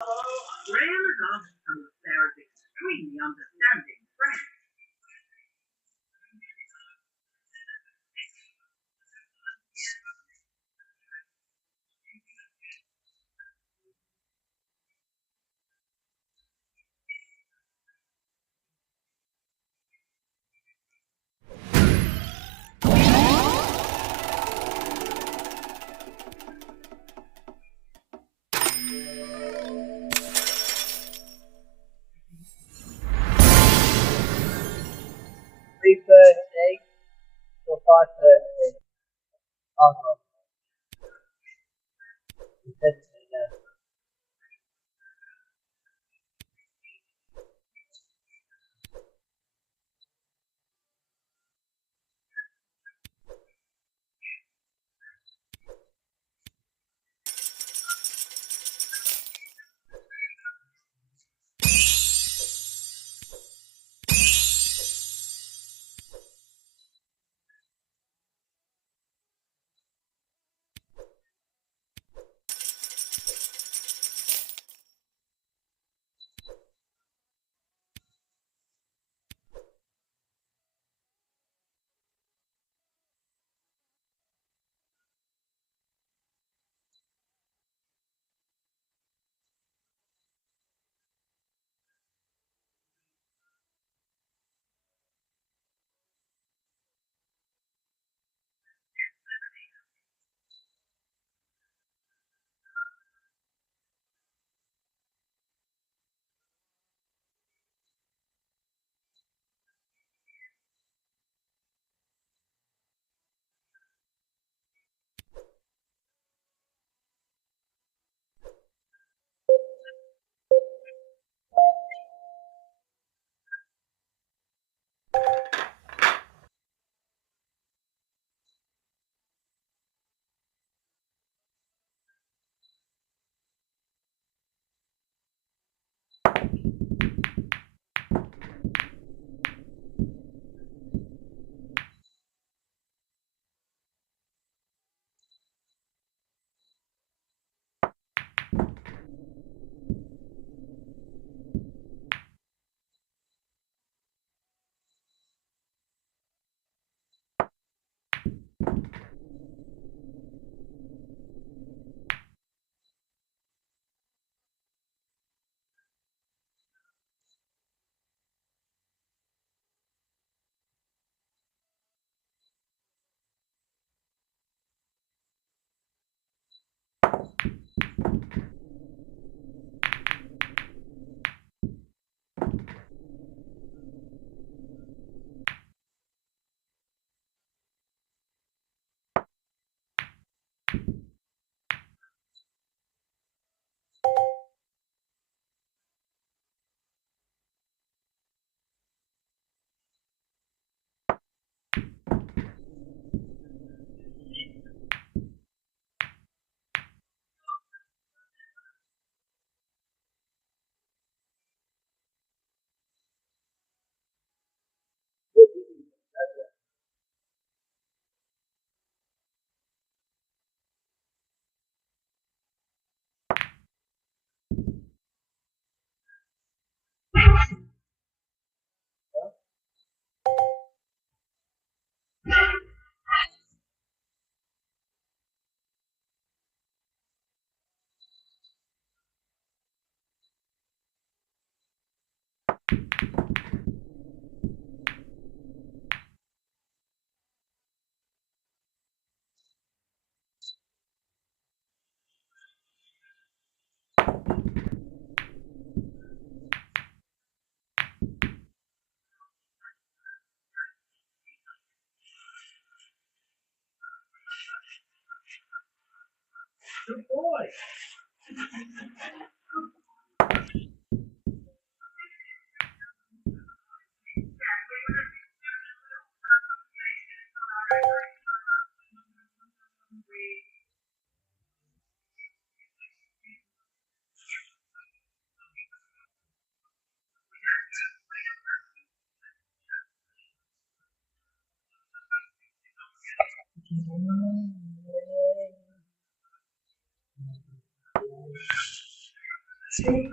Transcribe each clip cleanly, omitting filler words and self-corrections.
Graham has asked some of Sarah's extremely understanding friends. $3:30 till 5:30. Oh no, it says to me now. Good boy. Yeah.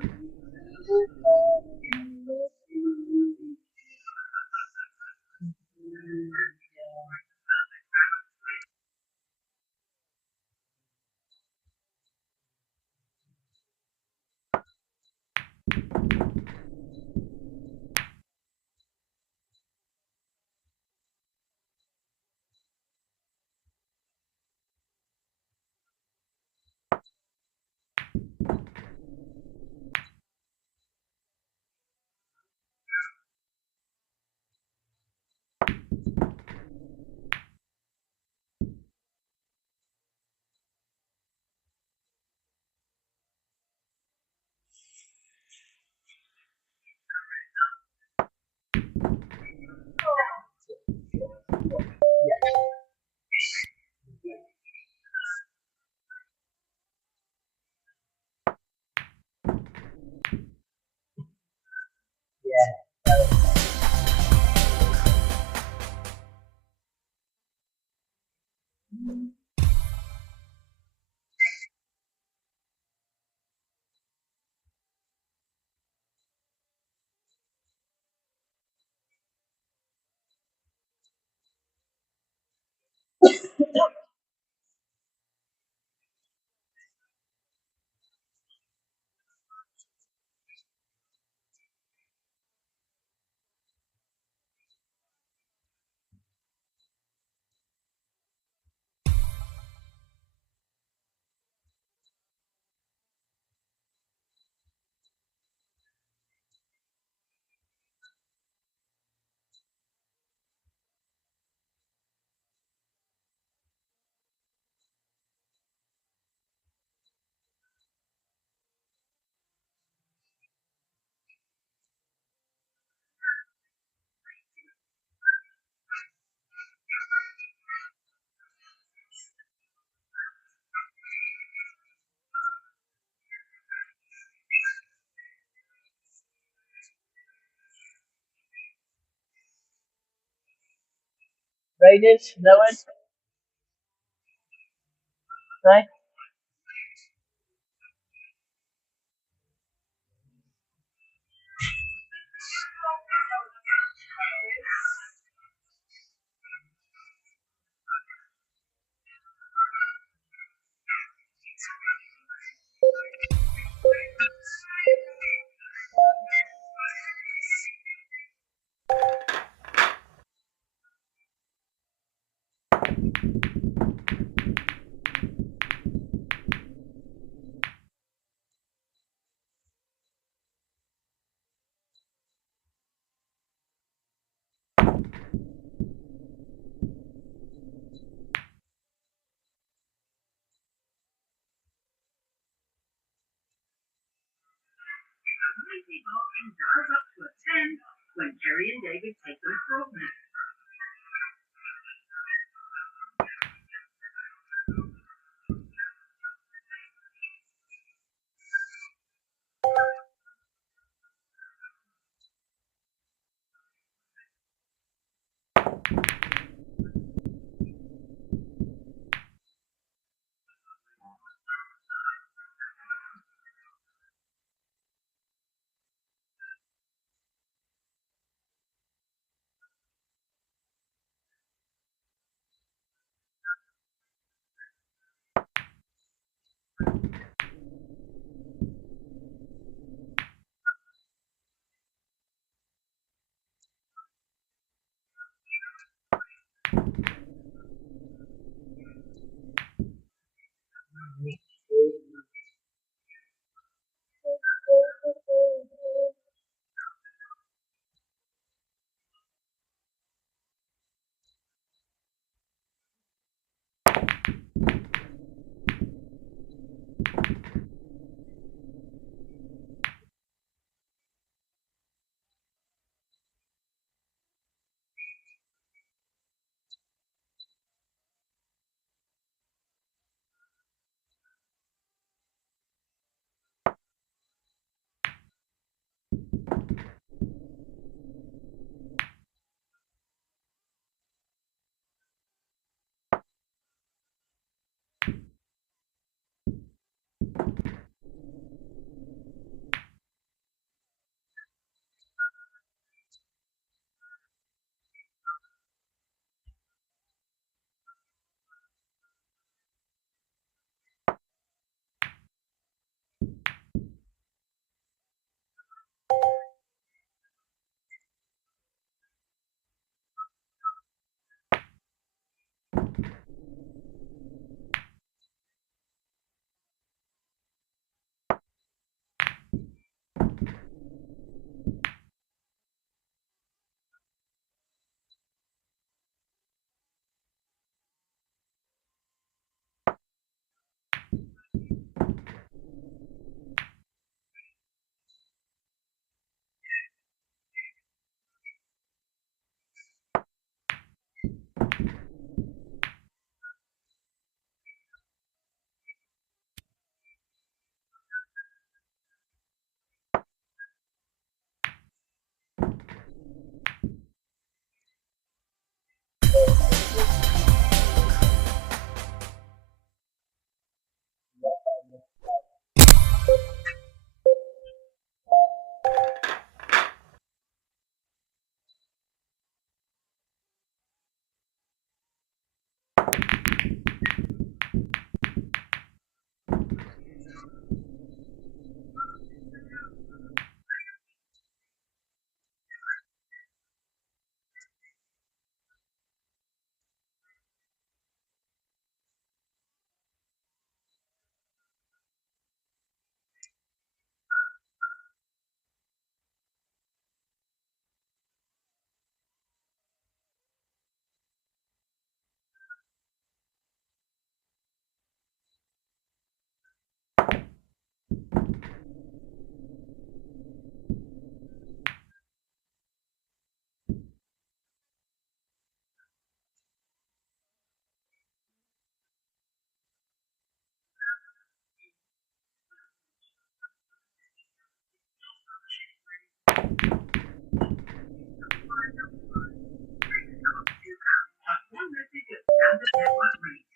Raiders, no one? Right? Mighty barking dials up to a 10 when Terry and David take them frog nap. One message of standard network rate.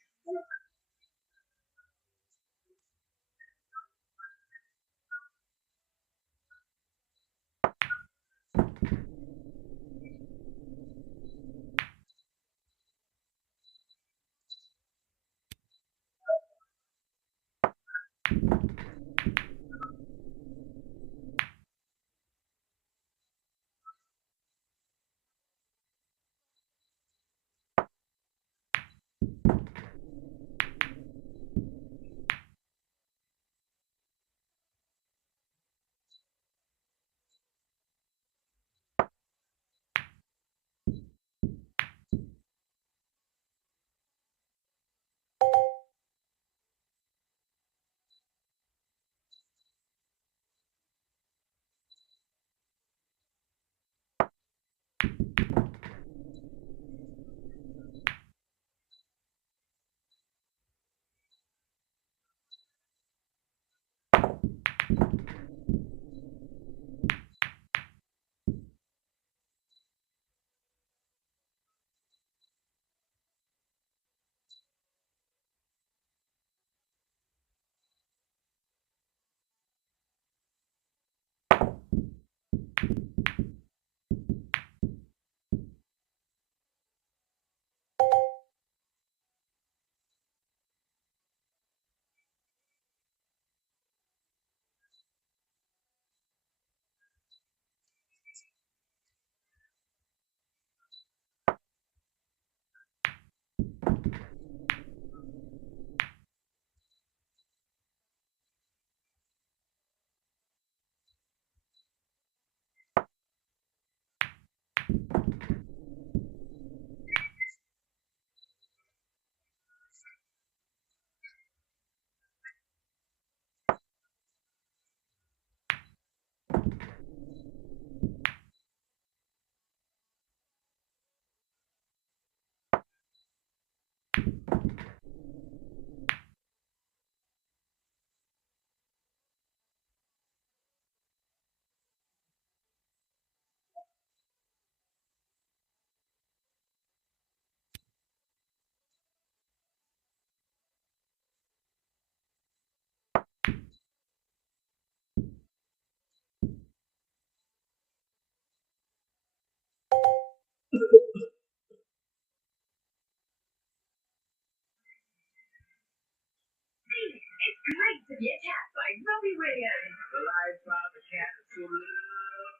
It's great to be attacked by Robbie Williams. The life of a cat is so love.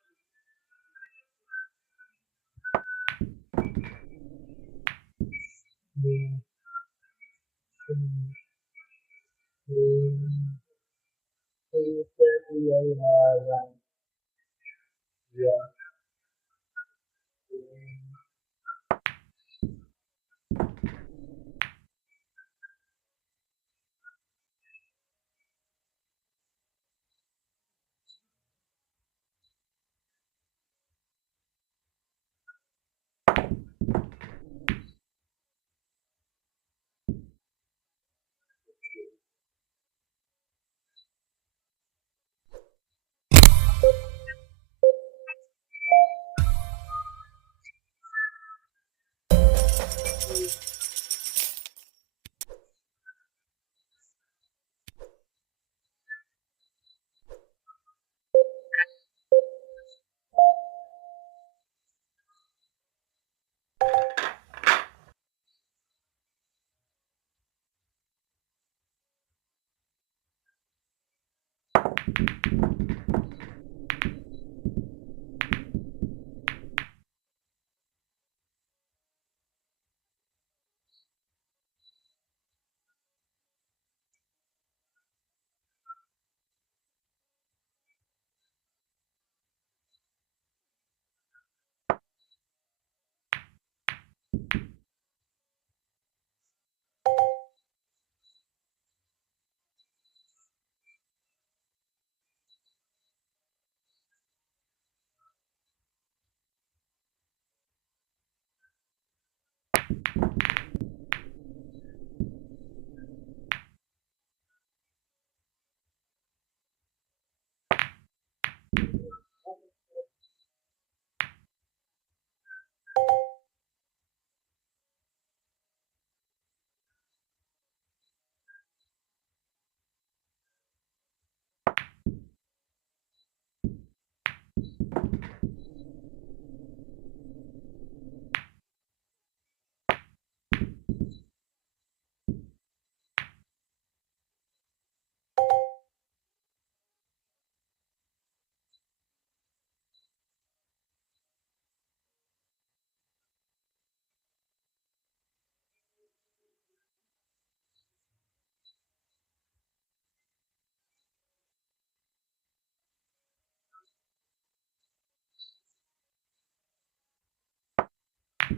And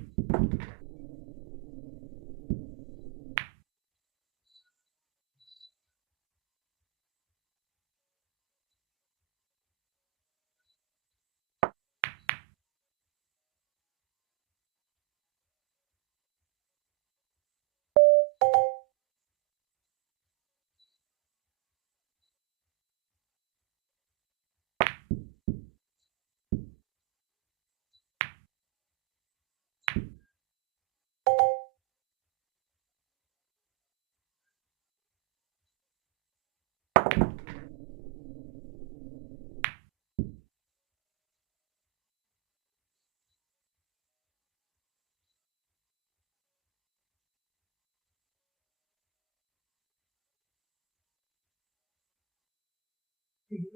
the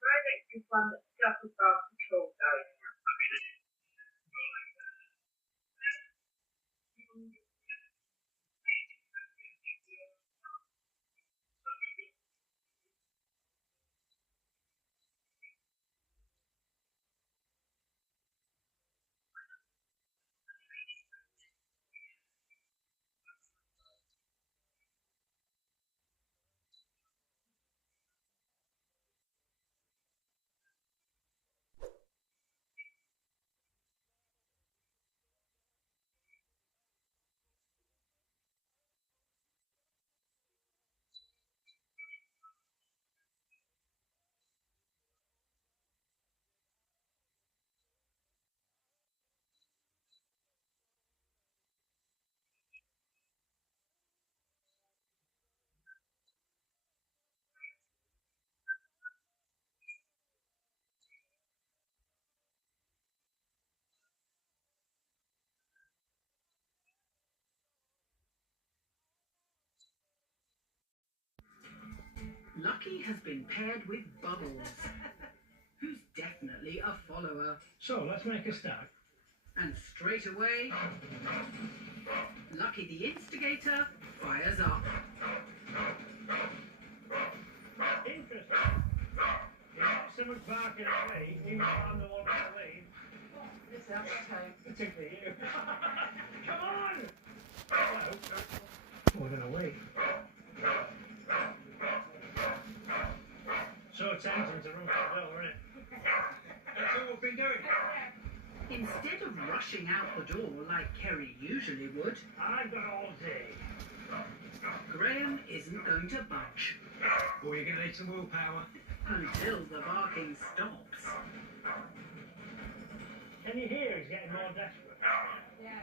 project is one that's just above control going. Lucky has been paired with Bubbles, who's definitely a follower. So let's make a start. And straight away, Lucky the instigator fires up. Interesting. If someone's barking at me, even if I'm the one to leave, This sounds tight. particularly you. Come on! Well, we're going to wait. So it's tempting to run for the door, isn't it? That's what we've been doing. Instead of rushing out the door like Kerry usually would, I've got all day. Graham isn't going to budge Boy, you're going to need some willpower. until the barking stops. Can you hear he's getting more desperate? Yeah.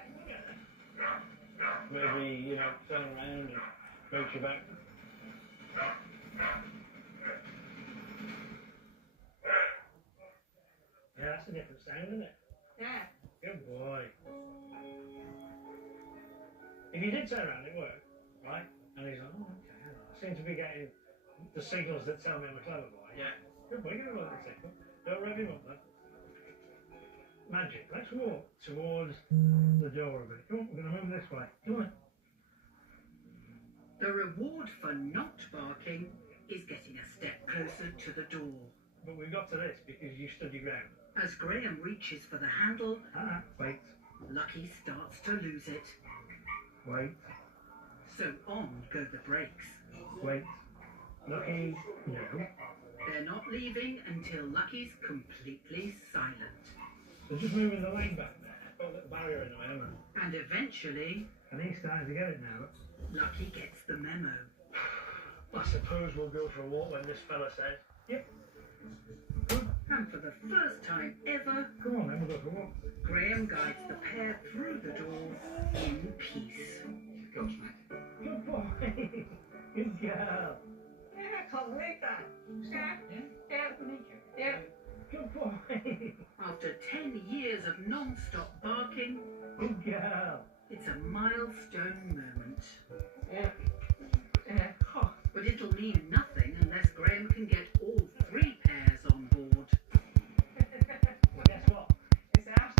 Maybe, turn around and approach you back. Yeah, that's a different sound, isn't it? Yeah. Good boy. If you did turn around, it worked, right? And he's like, oh, okay, I seem to be getting the signals that tell me I'm a clever boy. Yeah. Good boy, give him a little tickle. Don't rev him up then. Magic. Let's walk towards the door a bit. Come on, we're going to move this way. Come on. The reward for not barking is getting a step closer to the door. But we got to this because you stood your ground. As Graham reaches for the handle, Wait. Lucky starts to lose it. Wait. So on go the brakes. Wait. Lucky. No. They're not leaving until Lucky's completely silent. They're just moving the lane back there. Got a little barrier in the way, haven't they? And eventually, And he's starting to get it now. Lucky gets the memo. I suppose we'll go for a walk when this fella says, yep. And for the first time ever, Come on then, we'll go for a walk. Graham guides the pair through the door in peace. Go, Smack. Good boy. Good girl. Yeah, I can't believe that. Yeah. Yeah. Yeah. Good boy. After 10 years of non-stop barking, Good girl. it's a milestone moment. Yeah. Yeah. Oh, but it'll mean nothing unless Graham can get all three pairs on board. Guess what? It's out.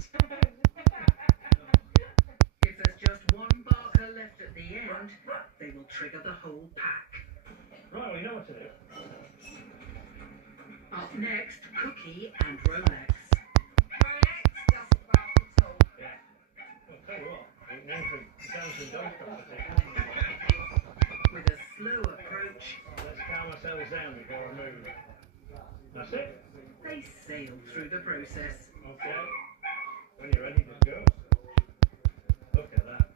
If there's just one barker left at the end, they will trigger the whole pack. Right, we know what to do. Up next, Cookie and Rolex. Rolex just above Johnson dog competition. With a slow approach, Let's calm ourselves down before I move. That's it. they sail through the process. Okay. When you're ready, just go. Look at that.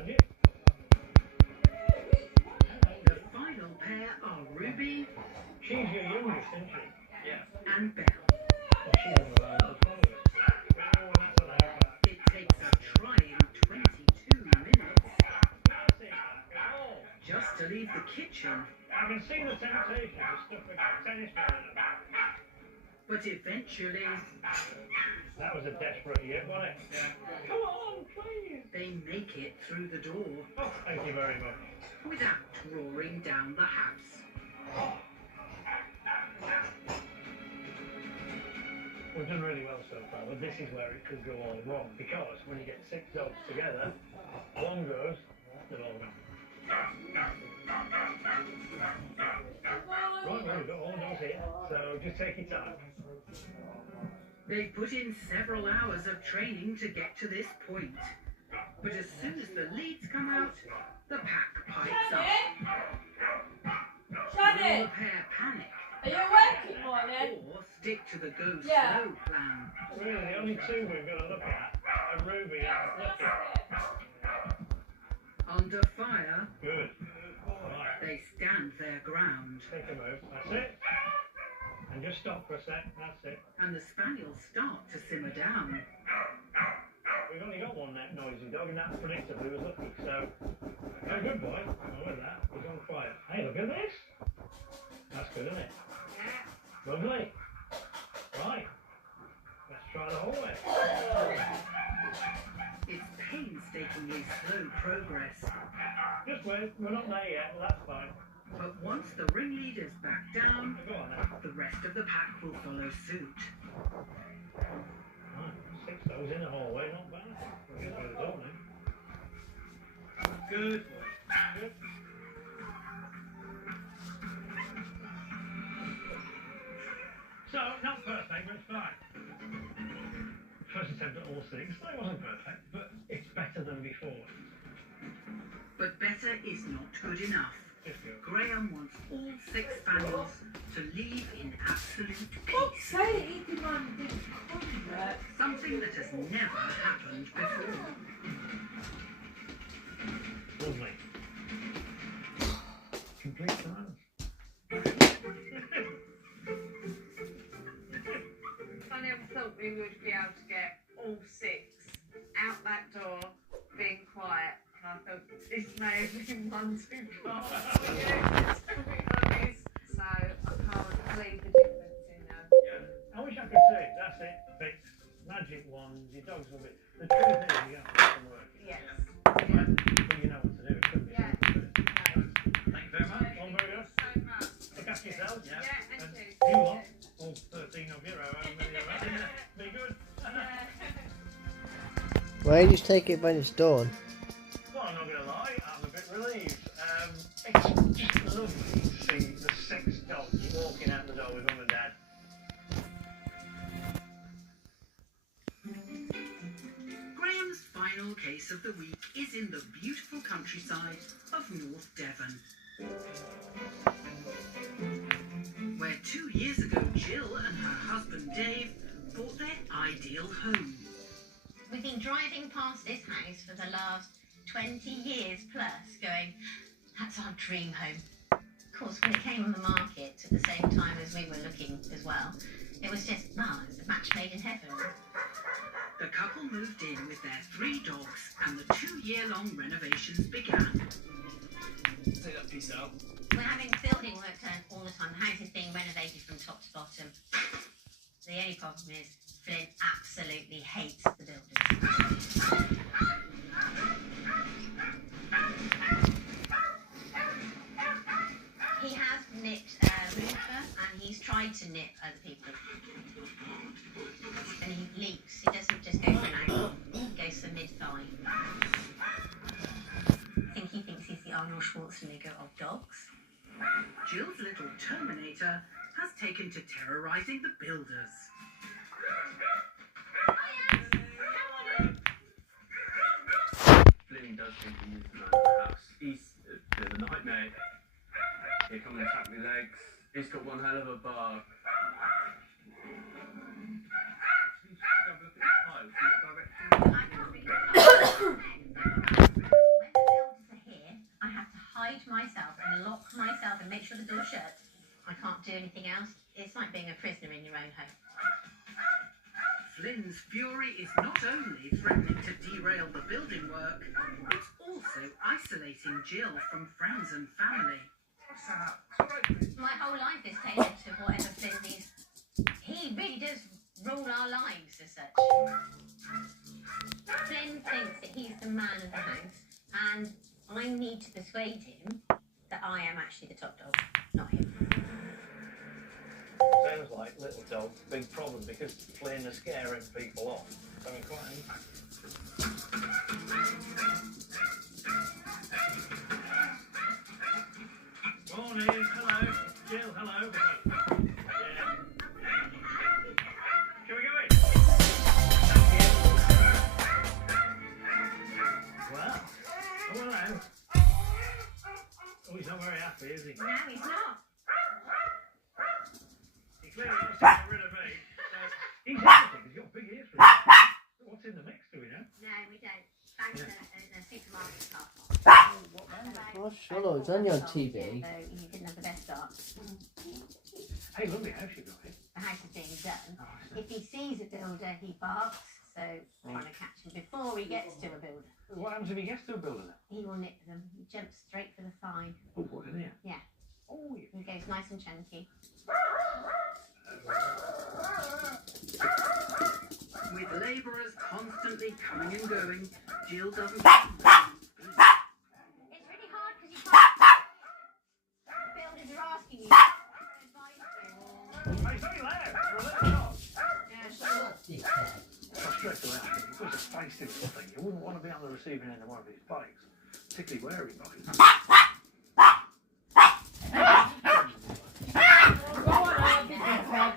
And it. The final pair are Ruby She's your youngest, isn't she? Yeah. And Belle. Well, she's on the line to follow us. Oh, that's what I heard about. It takes a trying 22 minutes That's it. Oh, just to leave the kitchen, I can see the temptation to stuff a tennis ball in it. but eventually That was a desperate hit, wasn't it? Yeah. Come on, please. they make it through the door Oh, thank you very much. without roaring down the house. We've done really well so far, but this is where it could go all wrong, because when you get 6 dogs together, one goes, they'll all go. Right, well, we've got all the dogs here, so just take your time. They put in several hours of training to get to this point. But as soon as the leads come out, the pack pipes up. Will Shani, the pair panic are you awake, morning? or stick to the go Yeah. slow plan? Really, the only 2 we've got to look at are Ruby and Fluffy. Under fire, Good. Right, they stand their ground, take a move. That's it. And just stop for a sec. That's it. and the spaniels start to simmer down. We've only got one that noisy dog, and that predictably was lucky. So, very good boy. Oh, look at that. He's gone quiet. Hey, look at this. That's good, isn't it? Lovely. Right. Let's try the whole way. It's painstakingly slow progress, Just wait. We're not there yet. Well, that's fine. but once the ringleaders back down, Go on then. the rest of the pack will follow suit. Right. 6 dogs in the hallway. Not bad. We'll get through the door now. Good. Good. So, not perfect, but it's fine. First attempt at all 6. No, it wasn't perfect, but it's better than before. But better is not good enough. Just go. Graham wants all 6 spaniels to leave in absolute Don't peace. say he demanded conduct. Something that has never happened before. Lovely. Complete silence. I never thought we would be able to get all 6 out that door, being quiet. And I thought this may have been one too far for you, to be honest. So I can't believe the difference in them. I wish I could say it. That's it. Fixed. Magic wand. Your dogs will be. The truth is, you have to put them working. Yes. When you know what to do, it couldn't be Yeah. simple, could it? Thank you very much. All very good. So much. Look after yourselves. Yeah, and And you. you lot, all 13 of you, be good. Why you just take it when it's done? Well, I'm not going to lie, I'm a bit relieved. It's just lovely to see the 6 dogs walking out the door with mum and dad. Graham's final case of the week is in the beautiful countryside of North Devon, where 2 years ago Jill and her husband Dave bought their ideal home. We've been driving past this house for the last 20 years plus, going, that's our dream home. Of course, when it came on the market at the same time as we were looking as well, it was just, wow, it's a match made in heaven. The couple moved in with their 3 dogs and the 2-year-long renovations began. Take that piece out. We're having building work done all the time. The house is being renovated from top to bottom. The only problem is Flynn absolutely hates the builders. He has nipped Luther and he's tried to nip other people. And he leaps. He doesn't just go for an angle. He goes for mid-thigh. I think he thinks he's the Arnold Schwarzenegger of dogs. Jill's little Terminator has taken to terrorizing the builders. Flynn does think he needs to know the house. He's a bit of a nightmare. He'll come and attack my legs. He's got one hell of a bark. I can't really when the builders are here, I have to hide myself and lock myself and make sure the door's shut. I can't do anything else. It's like being a prisoner in your own home. Flynn's fury is not only threatening to derail the building work, it's also isolating Jill from friends and family. My whole life is tailored to whatever Flynn needs. He really does rule our lives as such. Flynn thinks that he's the man of the house, and I need to persuade him that I am actually the top dog, not him. Sounds like little dog, big problem because Flynn are scaring people off. Having quite an impact. Morning, hello. Jill, hello. Yeah. Can we go in? Thank you. Well, oh hello. Oh, he's not very happy, is he? No, he's not. He clearly wants to get rid of me. So he's interesting, he's got big ears for it. What's in the mix, do we know? No, we don't. Thanks a supermarket car. Oh, shut up, it's only on TV. So you didn't have the best start. Hey, lovely house you got here. The house is being done. Oh, I see. If he sees a builder, he barks. So trying to catch him before he gets to a builder. What happens if he gets to a builder then? He will nip them. He jumps straight for the thigh. Oh, what in here? Yeah. Oh, yeah. He goes nice and chunky. With labourers constantly coming and going, Jill doesn't It's really hard because you can't. Builders are asking you. Hey, it's only loud for a little dog. Yeah, sure. Well, straight away, I think, because it's a feisty little thing, you wouldn't want to be on the receiving end of one of these bites, particularly wary bites.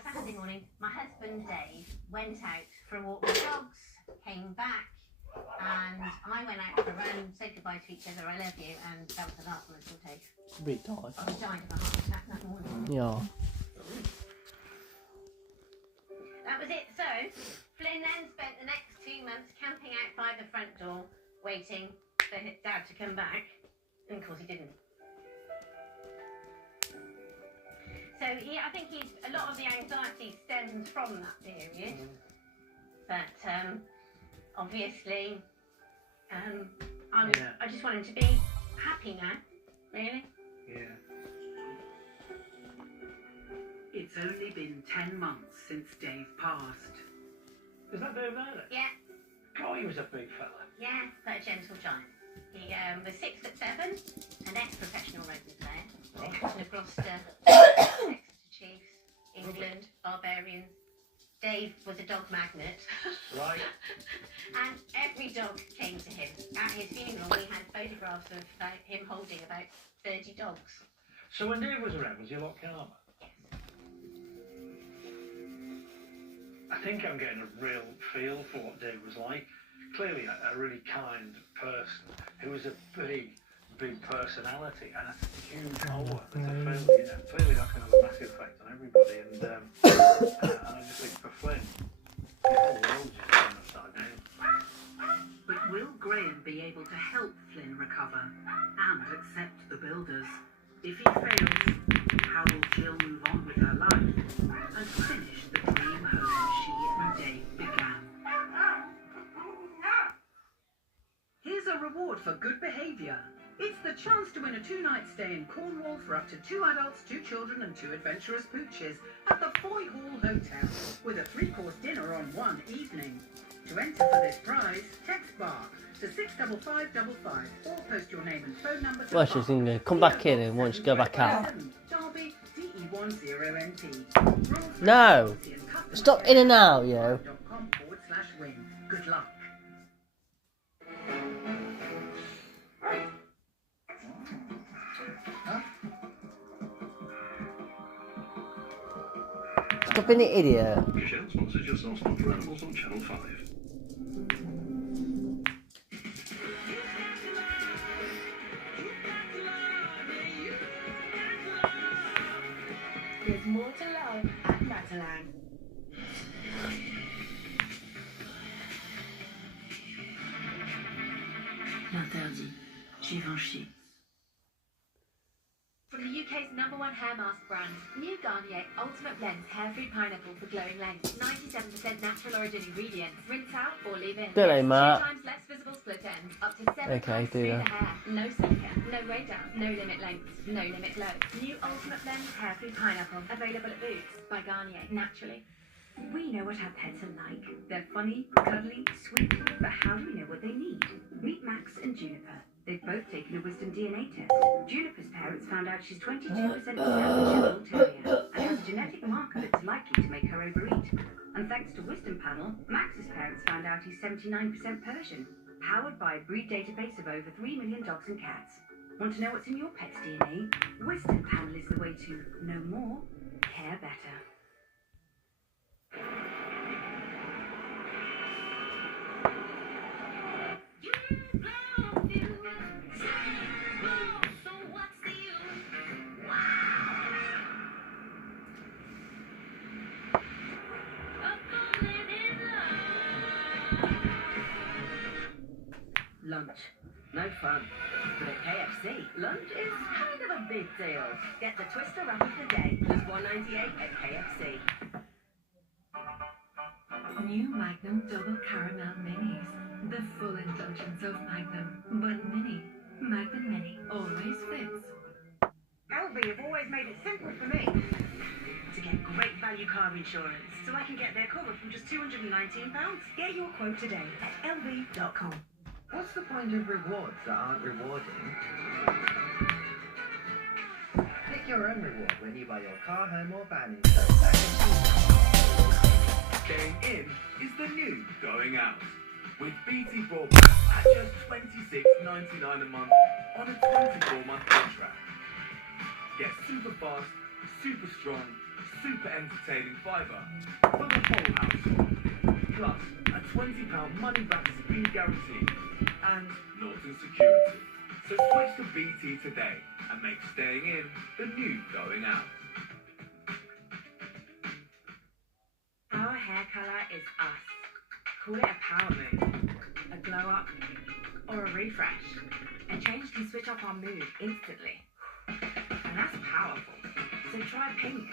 Saturday morning, my husband Dave went out for a walk with dogs, came back, and I went out for a run, said goodbye to each other, I love you, and that was the last one I saw Dave. Bit tight. He died of a heart attack that morning. Yeah. That was it. So, Flynn then spent the next 2 months camping outside the front door, waiting for his dad to come back, and of course he didn't. So I think a lot of the anxiety stems from that period. But obviously, I just want him to be happy now, really. Yeah. It's only been 10 months since Dave passed. Is that Dave there? Yeah, God, he was a big fella. yeah, but a gentle giant. He was 6'7", an ex-professional rugby player. Right. Exeter Gloucester, Exeter Chiefs, England, Barbarians. Dave was a dog magnet. Right. And every dog came to him. At his funeral, we had photographs of him holding about 30 dogs. So when Dave was around, was he a lot calmer? Yes. I think I'm getting a real feel for what Dave was like. Clearly a really kind person who was a big personality and a huge hole at the film. You know, clearly that's going to have a massive effect on everybody. And I just think for Flynn, the whole world just turned upside down. But will Graham be able to help Flynn recover and accept the builders? If he fails, how will Jill move on with her life and finish the dream home she and Dave began? Here's a reward for good behaviour. It's the chance to win a 2-night stay in Cornwall for up to 2 adults, 2 children and 2 adventurous pooches at the Foy Hall Hotel with a 3-course dinner on one evening. To enter for this prize, text BARK to 65555 or post your name and phone number to Well, she's going to come back in and wants to go back out. Derby DE10NT. No! Stop in and out, yo. .com/win. Good luck. Stop being an idiot. Michelle sponsors your Source Not for Animals on Channel 5. There's more to love at Matalan. L'interdit. Givenchy. From the UK's #1 hair mask brand, new Garnier Ultimate Blends Hair Free Pineapple for glowing length. 97% natural origin ingredients. Rinse out or leave in. Don't they, 2 Matt? times less visible split ends. Up to 7 Okay, times do smoother that. hair. No silica, no weight down, no limit length, no limit glow. New Ultimate Blends Hair Free Pineapple. Available at Boots by Garnier. Naturally. We know what our pets are like. They're funny, cuddly, sweet, but how do we know what they need? Meet Max and Juniper. They've both taken a wisdom DNA test. Juniper's parents found out she's 22% Bull Terrier and has a genetic marker that's likely to make her overeat. And thanks to Wisdom Panel, Max's parents found out he's 79% Persian, powered by a breed database of over 3 million dogs and cats. Want to know what's in your pet's DNA? Wisdom Panel is the way to know more, care better. Lunch. No fun. But at KFC, lunch is kind of a big deal. Get the Twister wrap of the day, just $1.98 at KFC. New Magnum Double Caramel Minis. The full indulgence of Magnum, but mini. Magnum Mini always fits. Albi have always made it simple for me to get great value car insurance, so I can get their cover from just £219. Get your quote today at lv.com. What's the point of rewards that aren't rewarding? Pick your own reward when you buy your car, home or van in Stoke. Staying in is the new going out. With BT Broadband at just $26.99 a month on a 24-month contract. Get super fast, super strong, super entertaining fibre for the whole household. Plus, a £20 money-back speed guarantee and Norton security. So switch to BT today and make staying in the new going out. Our hair colour is us. Call it a power move, a glow up, or a refresh. A change can switch up our mood instantly. And that's powerful. So try pink,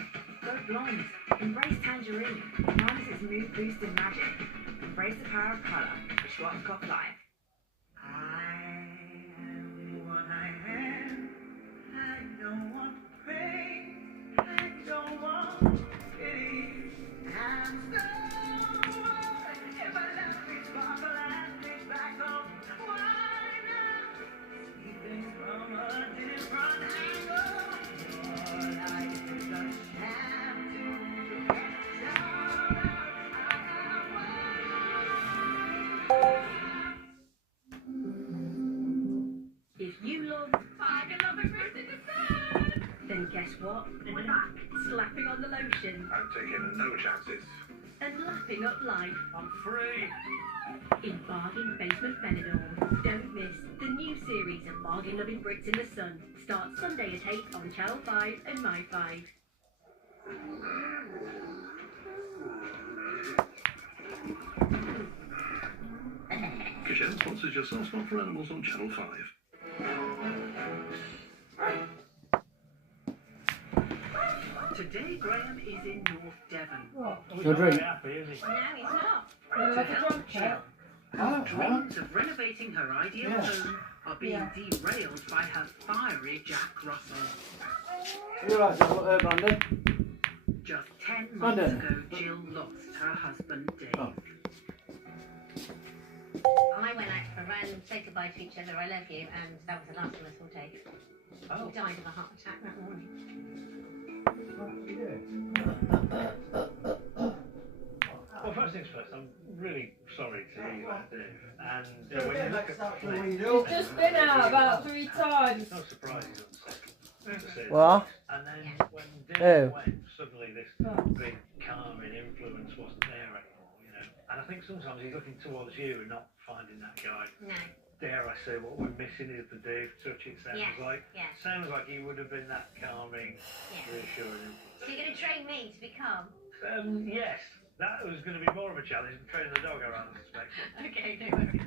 go blonde, embrace tangerine, harness its mood boosting magic. Embrace the power of colour with Schwarzkopf Live. I am what I am. I don't want praise. I don't want pity. I'm so if I let me sparkle and me back home, why not see things from a different angle? Your life is a chance to get shout out. If you love Tiger Loving Roots in the Sun, then guess what? We're back, slapping on the lotion I'm taking no chances. and lapping up life I'm free. in Bargain Basement Benidorm. Don't miss the new series of Bargain Loving Brits in the Sun. Starts Sunday at 8 on Channel 5 and My 5. Michelle sponsors your Soft Spot for Animals on Channel 5. Today, Graham is in North Devon. Your drink. Very happy, isn't he? No, he's not. To help Jill, Oh, whose dreams of renovating her ideal Yeah. home are being derailed by her fiery Jack Russell. You're right, Brandon. Just 10 months Brandon. ago, Jill lost her husband, Dave. Oh. I went out for a run, said goodbye to each other, I love you, and that was the last of us all, Dave. Oh. He died of a heart attack that morning. Well, first things first, I'm really sorry to hear that, Dave. And when you look at the play, He's just been out about 3 times. it's no surprise he's unsettled. What? And then Yeah. when Oh. Dave went, suddenly this big calming influence wasn't there anymore, you know. And I think sometimes he's looking towards you and not finding that guy. No. dare I say, what we're missing is the Dave touch, it sounds Yes, like. yes. Sounds like he would have been that calming, reassuring. So you're going to train me to be calm? Yes, that was going to be more of a challenge than training the dog, I rather suspect. Okay, no worries.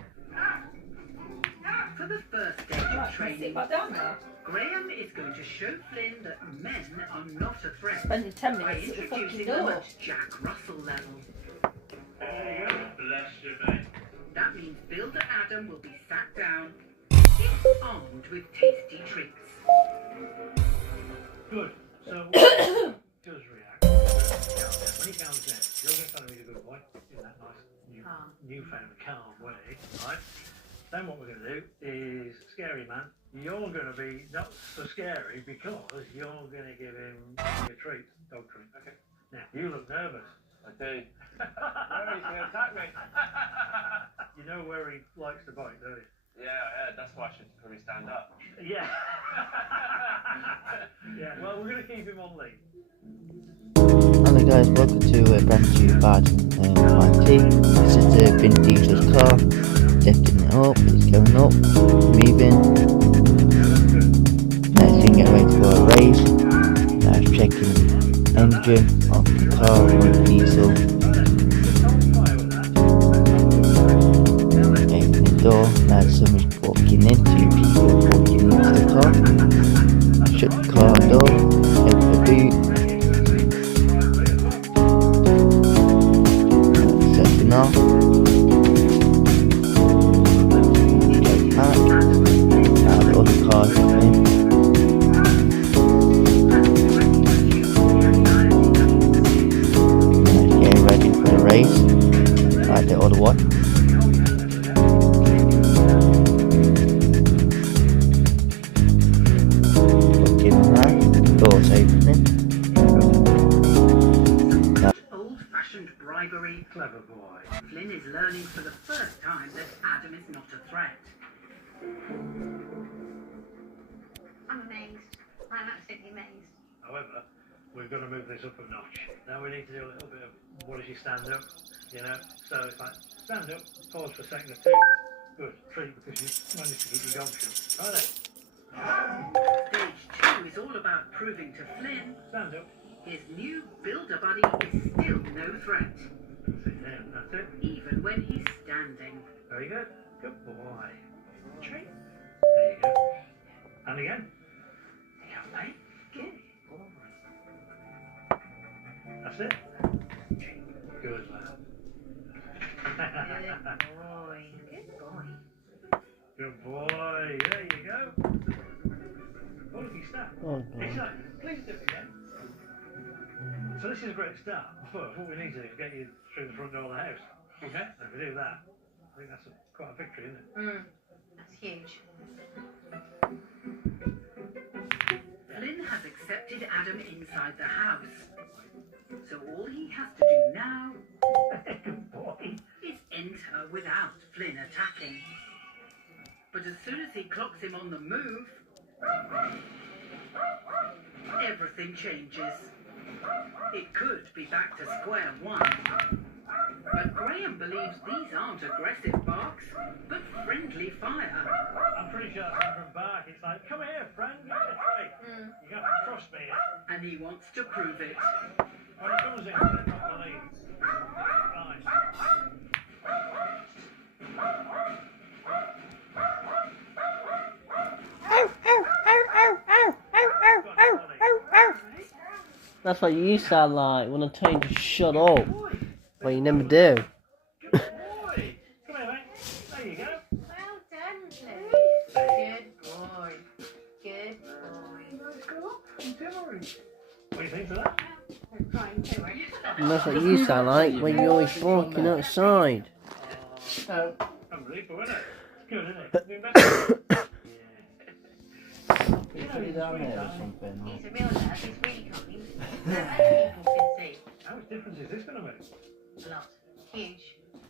For the first day of Right, training, sit back down there. Graham is going to show Flynn that men are not a threat Spending 10 by minutes at the introducing fucking them door. at Jack Russell level. Bless you, mate. That means Builder Adam will be sat down, armed with tasty treats. Good. So, does react. When he calms down, you're going to tell him he's a good boy in that nice, newfound calm way, right? Then what we're going to do is, scary man, you're going to be not so scary because you're going to give him a treat, dog treat. Okay. Now, you look nervous. I do. Where he's going to attack me. You know where he likes to bite, don't you? Yeah, I heard. That's why I should probably stand up. Yeah. Yeah, well, we're going to keep him on lead. Hello guys, welcome to brand new bad YT. This is Vin Diesel's car. Lifting it up, it's going up, moving. Now it's going to get ready for a race. Now it's checking the engine of the car on diesel. Open the door, now someone's walking in, 2 people walking into the car. Shut the car door, open the boot. Setting off. Go back. Now the other cars come in. Now getting ready for the race. Like the other one. Looking right. Doors opening. Old-fashioned bribery. Clever boy. Flynn is learning for the first time that Adam is not a threat. I'm amazed. I'm absolutely amazed. However, we've got to move this up a notch. Now we need to do a little bit of, what does she stand up? You know? So it's like, stand up, pause for a second or two. Good, treat because you managed to keep your gob shut. Right then. Stage 2 is all about proving to Flynn Stand up. his new builder buddy is still no threat, Sit down, that's it. even when he's standing. Very good. Good boy. Treat. There you go. And again. There you go, mate. Good. That's it. Good lad. Good boy. Good boy. Good boy. There you go. Oh, look, he snapped. Oh, It's God. like, please do it again. So this is a great start. But what we need to do is get you through the front door of the house. Okay? And if we do that, I think that's quite a victory, isn't it? That's huge. Flynn has accepted Adam inside the house. So all he has to do now Good boy. is enter without Flynn attacking. But as soon as he clocks him on the move, everything changes. It could be back to square one. But Graham believes these aren't aggressive barks, but friendly fire. I'm pretty sure that's from bark. It's like, come here, friend. Give me a treat. You got to trust me. And he wants to prove it. When he comes in, let him not believe. Right. That's what you sound like when I tell you to shut up. But you never do. Good boy. Come here, mate. There you go. Well done, Louis. Good boy. Good boy. What do you think of that? I'm crying, don't worry. And that's what you sound like when you're always barking outside. Unbelievable, isn't it? It's good, isn't it? Doing better. Put it down there or something. He's a real lad. He's really kind. People can see. How much difference is this going to make? A lot. Huge.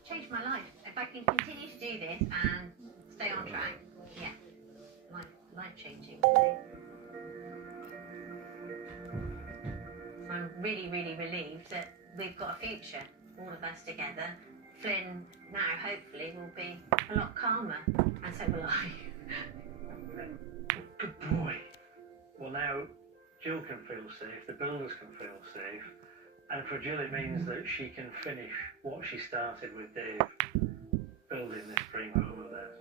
Changed my life. If I can continue to do this and stay on track, yeah. Life changing. I'm really, really relieved that we've got a future, all of us together, Flynn now, hopefully, will be a lot calmer, and so will I. Good boy. Well, now Jill can feel safe, the builders can feel safe, and for Jill it means that she can finish what she started with Dave, building this dream home of theirs.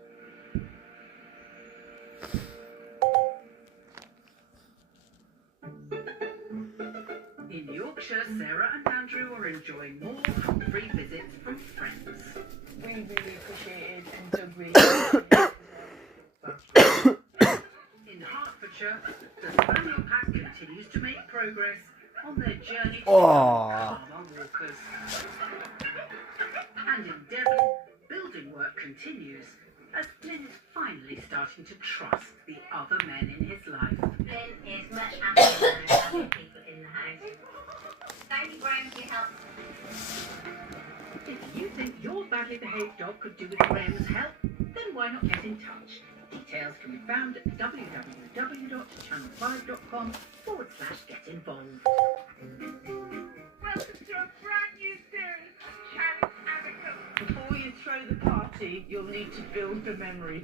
In Yorkshire, Sarah and Andrew are enjoying more free visits from friends. We really appreciated and Doug really In Hertfordshire, the Spaniel Pack continues to make progress on their journey to Aww. farmer walkers. And in Devon, building work continues as Flynn is finally starting to trust the other men in his life. Flynn is much happier now having people in the house. Thank you, Graham, for your help. If you think your badly behaved dog could do with Graham's help, then why not get in touch? Details can be found at www.channel5.com/get-involved. Welcome to a brand new series of Challenge Abacus. Before you throw the party, you'll need to build the memory.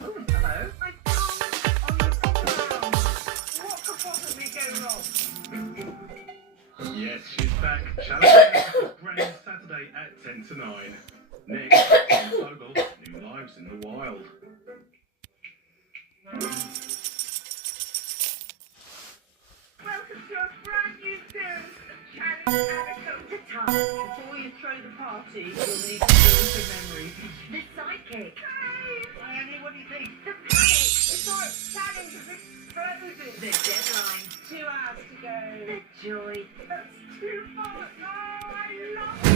Oh, hello. I found on the ground. What could possibly go wrong? Yes, she's back. Challenge Abacus Grand Saturday at 10 to 9. Next, Fogel, New Lives in the Wild. Welcome to a brand new series of Challenge Abacus. The task. Before you throw the party, you'll need to build the memory. The sidekick. Annie, what do you think? The panic. It's like challenge is exploding. The deadline. 2 hours to go. The joy. That's too much. Oh, I love it.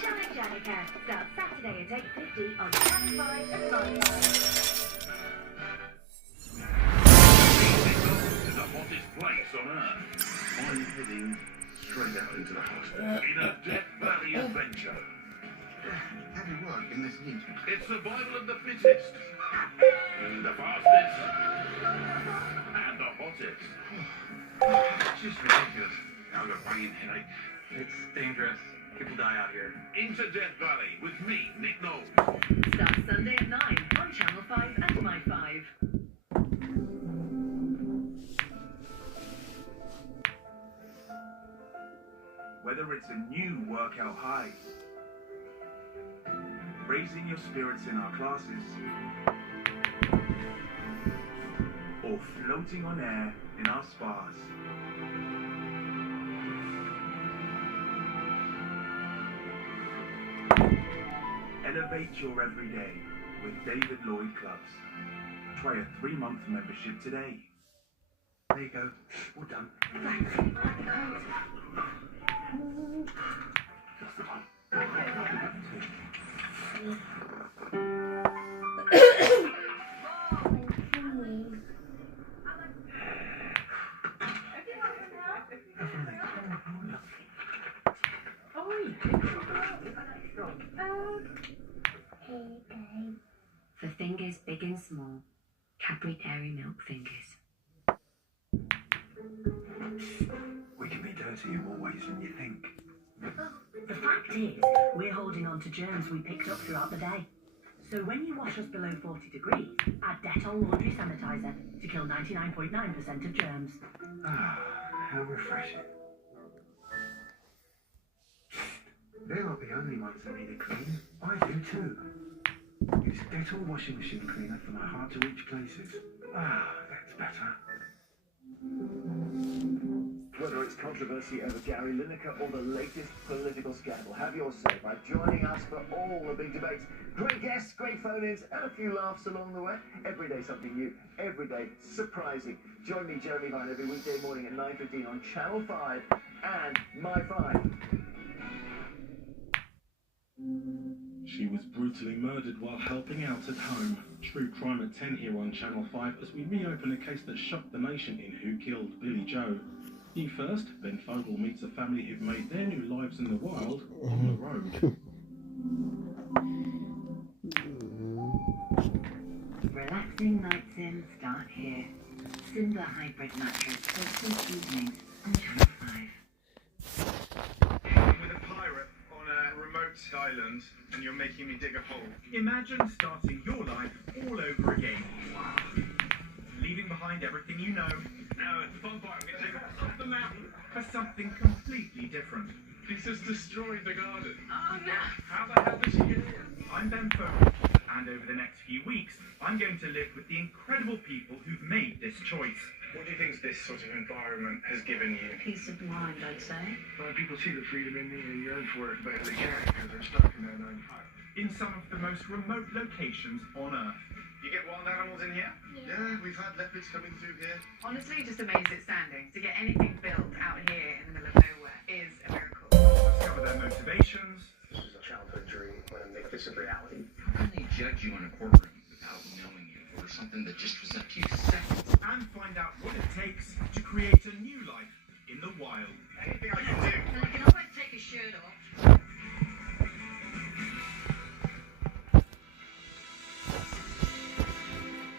Challenge Annika starts Saturday at 8:50 on Channel 5 and Live. To the hottest place on earth. I'm heading straight out into the hot in a Death Valley adventure. Heavy work in this heat. It's survival of the fittest. And the fastest. And the hottest. It's just ridiculous. I've got a banging headache. It's dangerous. People die out here. Into Death Valley with me, Nick Knowles. Starts Sunday at 9 on Channel 5 and My 5. Whether it's a new workout high, raising your spirits in our classes, or floating on air in our spas. Elevate your everyday with David Lloyd Clubs. Try a 3-month membership today. There you go. All done. That's the one. For fingers big and small, Cadbury Dairy Milk Fingers. We can be dirty in more ways than you think. The fact is, we're holding on to germs we picked up throughout the day. So when you wash us below 40 degrees, add Dettol laundry sanitizer to kill 99.9% of germs. Ah, how refreshing. They're not the only ones that need a clean. I do too. Use Dettol washing machine cleaner for my hard-to-reach places. Ah, that's better. Whether it's controversy over Gary Lineker or the latest political scandal, have your say by joining us for all the big debates. Great guests, great phone-ins, and a few laughs along the way. Every day something new, every day surprising. Join me, Jeremy Vine, every weekday morning at 9:15 on Channel 5 and My 5. She was brutally murdered while helping out at home. True Crime at 10 here on Channel 5 as we reopen a case that shocked the nation in Who Killed Billy Joe. First, Ben Fogel meets a family who've made their new lives in the wild on the road. Relaxing nights in start here. Simba Hybrid Mattress for 2 evenings on Channel 5. island and you're making me dig a hole. Imagine starting your life all over again. Wow. Leaving behind everything you know. Now it's the fun part. I'm going to take us off the mountain for something completely different. This has destroyed the garden. Oh no! How the hell did she get here? I'm Ben Fogle, and over the next few weeks, I'm going to live with the incredible people who've made this choice. What do you think this sort of environment has given you? Peace of mind, I'd say. Well, people see the freedom in me and yearn for it, but they can't because they're stuck in their 9 to 5. In some of the most remote locations on Earth. You get wild animals in here? Yeah, we've had leopards coming through here. Honestly, just amazed it's standing. To get anything built out here in the middle of nowhere is a miracle. Discover their motivations. This is a childhood dream. I'm going to make this a reality. How can they judge you in a courtroom without knowing you for something that just was a few seconds? And find out what it takes to create a new life in the wild. Anything I can do. And I can always take his shirt off.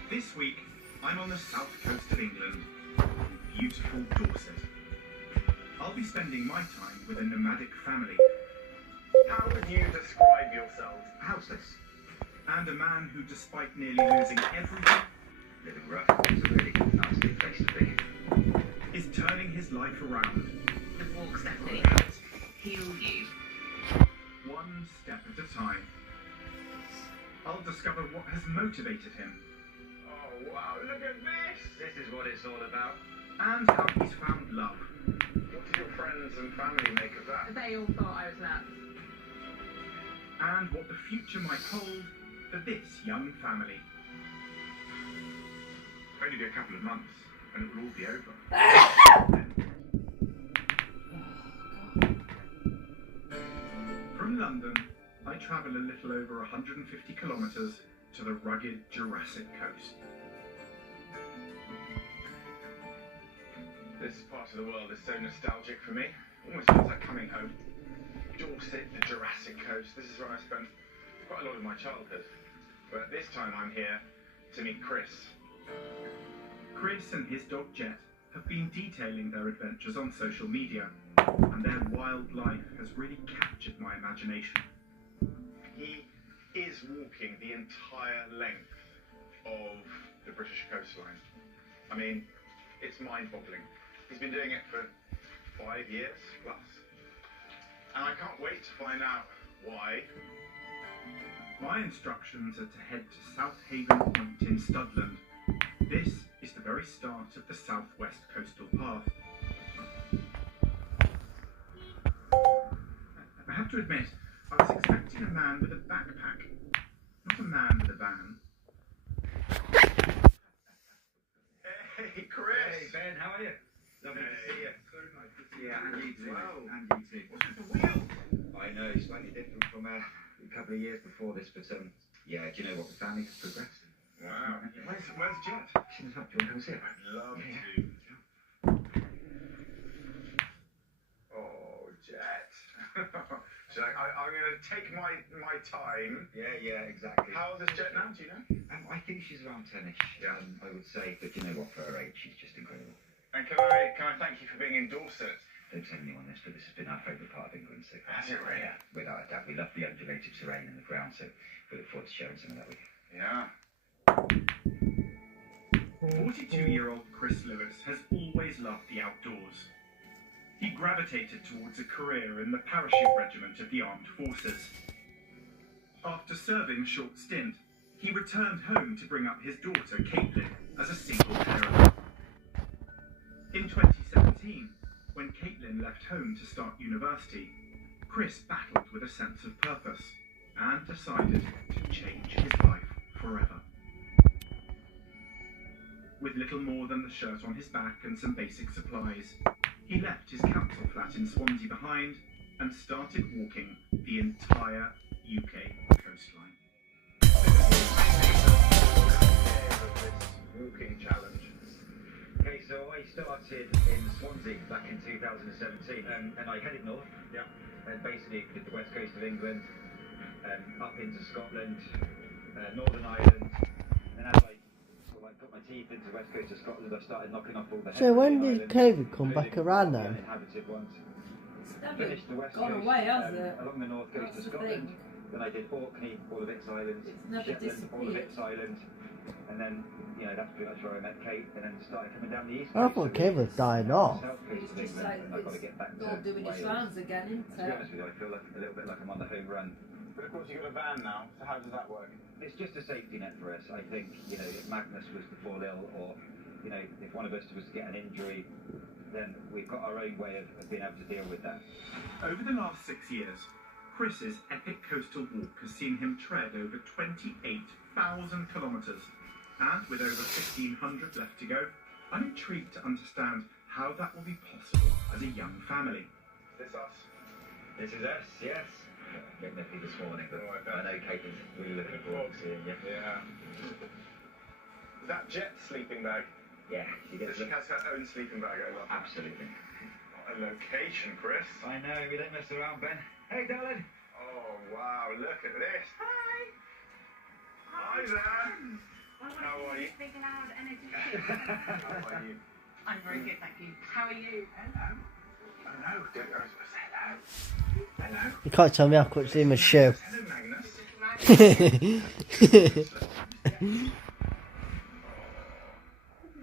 This week, I'm on the south coast of England, beautiful Dorset. I'll be spending my time with a nomadic family. How would you describe yourself? Houseless. And a man who, despite nearly losing everything, Living rough is a really nasty place to be. is turning his life around. The walks definitely help heal you. One step at a time. I'll discover what has motivated him. Oh, wow, look at this! This is what it's all about. And how he's found love. What did your friends and family make of that? They all thought I was nuts. And what the future might hold for this young family. Only be a couple of months, and it will all be over. From London, I travel a little over 150 kilometres to the rugged Jurassic Coast. This part of the world is so nostalgic for me. Almost feels like coming home. Dorset, the Jurassic Coast. This is where I spent quite a lot of my childhood. But this time I'm here to meet Chris. Chris and his dog Jet have been detailing their adventures on social media, and their wild life has really captured my imagination. He is walking the entire length of the British coastline. I mean, it's mind-boggling. He's been doing it for 5 years plus. And I can't wait to find out why. My instructions are to head to South Haven Point in Studland. This is the very start of the Southwest Coastal Path. I have to admit, I was expecting a man with a backpack, not a man with a van. Hey, Chris! Hey, Ben, how are you? Lovely to see you. Very nice to see you. And you too. Wow. And you too. What's with the wheel? I know, slightly different from a couple of years before this, but yeah, do you know what, the family has progressed. Wow. Where's Jet? She's up. Do you want to come see her? I'd love to. Oh, Jet. So I'm going to take my time. Yeah, exactly. How old is Jet now, do you know? I think she's around 10ish, I would say, but you know what, for her age, she's just incredible. And can I thank you for being in Dorset? Don't tell anyone this, but this has been our favourite part of England, so... Has it really? Yeah, without a doubt. We love the undulated terrain and the ground, so we look forward to sharing some of that with you. Yeah. 42-year-old Chris Lewis has always loved the outdoors. He gravitated towards a career in the parachute regiment of the armed forces. After serving a short stint, he returned home to bring up his daughter, Caitlin, as a single parent. In 2017, when Caitlin left home to start university, Chris battled with a sense of purpose and decided to change his life forever. With little more than the shirt on his back and some basic supplies, he left his council flat in Swansea behind and started walking the entire UK coastline. Walking challenge. Okay, so I started in Swansea back in 2017, and I headed north. Yeah. And basically did the west coast of England, up into Scotland, Northern Ireland, and as I sort of got my teeth into the west coast of Scotland, I started knocking off all the. So when did COVID come back around then? Inhabited ones. never finished the west gone coast, away, has it? along the north coast That's of the Scotland. thing. Then I did Orkney, all of its islands, It's never Shetland, all of disappeared. its islands, and then, you know, that's pretty much where I met Kate, and then started coming down the east I coast. thought of Kate was dying off. South coast It's of just England, like and I've got to get back it's to all doing its Wales. rounds again, To be isn't it? honest with you, I feel like a little bit like I'm on the home run. But of course you've got a van now, so how does that work? It's just a safety net for us. I think, you know, if Magnus was to fall ill, or, you know, if one of us was to get an injury, then we've got our own way of being able to deal with that. Over the last 6 years, Chris's epic coastal walk has seen him tread over 28,000 kilometres. And with over 1,500 left to go, I'm intrigued to understand how that will be possible as a young family. Is this us? This is us, yes. A bit nippy this morning, but I know Kate is really looking forward to seeing you. Yeah. Is that Jet's sleeping bag? Yeah, she So gets she has her own sleeping bag, I love that. Absolutely. What a location, Chris. I know, we don't mess around, Ben. Hey, darling. Oh, wow, look at this. Hi. Hi there. How are you? Big loud energy. How are you? I'm very good, thank you. How are you? Hello. Hello. Hello. Hello. You can't tell me I couldn't see my shoe. Hello, Magnus.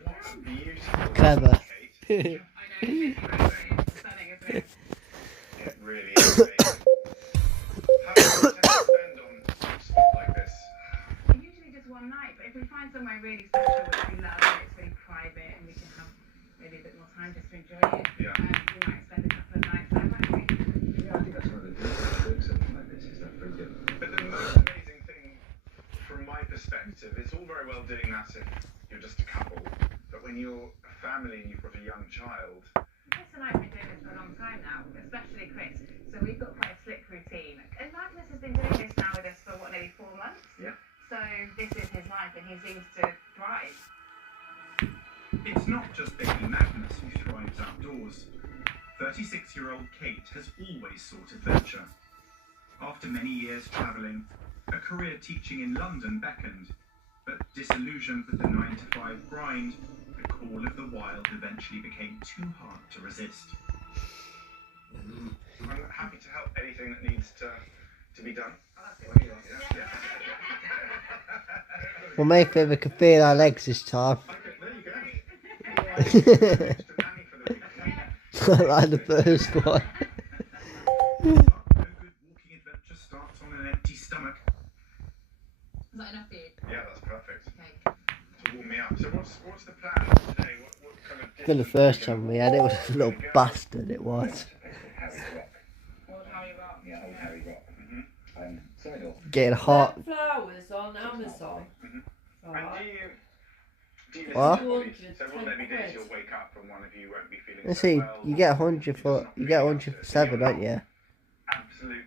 What a beautiful Clever. Kate. It really is amazing. How long do you tend to spend on a spot like this? Usually just one night, but if we find somewhere really special which we love and it's really private and we can have maybe a bit more time just to enjoy it, Yeah. we might spend a couple of nights there, might we? Yeah, I think that's one of the beauties of doing something like this, is that freedom. But the most amazing thing, from my perspective, it's all very well doing that if you're just a couple, but when you're a family and you've got a young child, Chris and I have been doing this for a long time now, especially Chris. So we've got quite a slick routine. And Magnus has been doing this now with us for, what, maybe 4 months? Yeah. So this is his life and he seems to thrive. It's not just baby Magnus who thrives outdoors. 36-year-old Kate has always sought adventure. After many years travelling, a career teaching in London beckoned, but disillusioned with the 9-to-5 grind, the call of the wild eventually became too hard to resist. I'm happy to help anything that needs to be done. Yeah. Well, maybe we can feel our legs this time. Okay, there you go. Like the first one. A good walking adventure starts on an empty stomach. Is that enough for you? Yeah, that's perfect. Okay. To warm me up. So what's the plan today? What kind of Then the first time we had it was a little bastard, it was. Old Harry Rock. Yeah, old Harry Rock. Sorry, no. Getting hot. Flowers on Amazon. And do you listen What? to the body? So will there be days you'll wake up and one of you won't be feeling Let's so see, well? you get 100 for 7, don't you? Absolute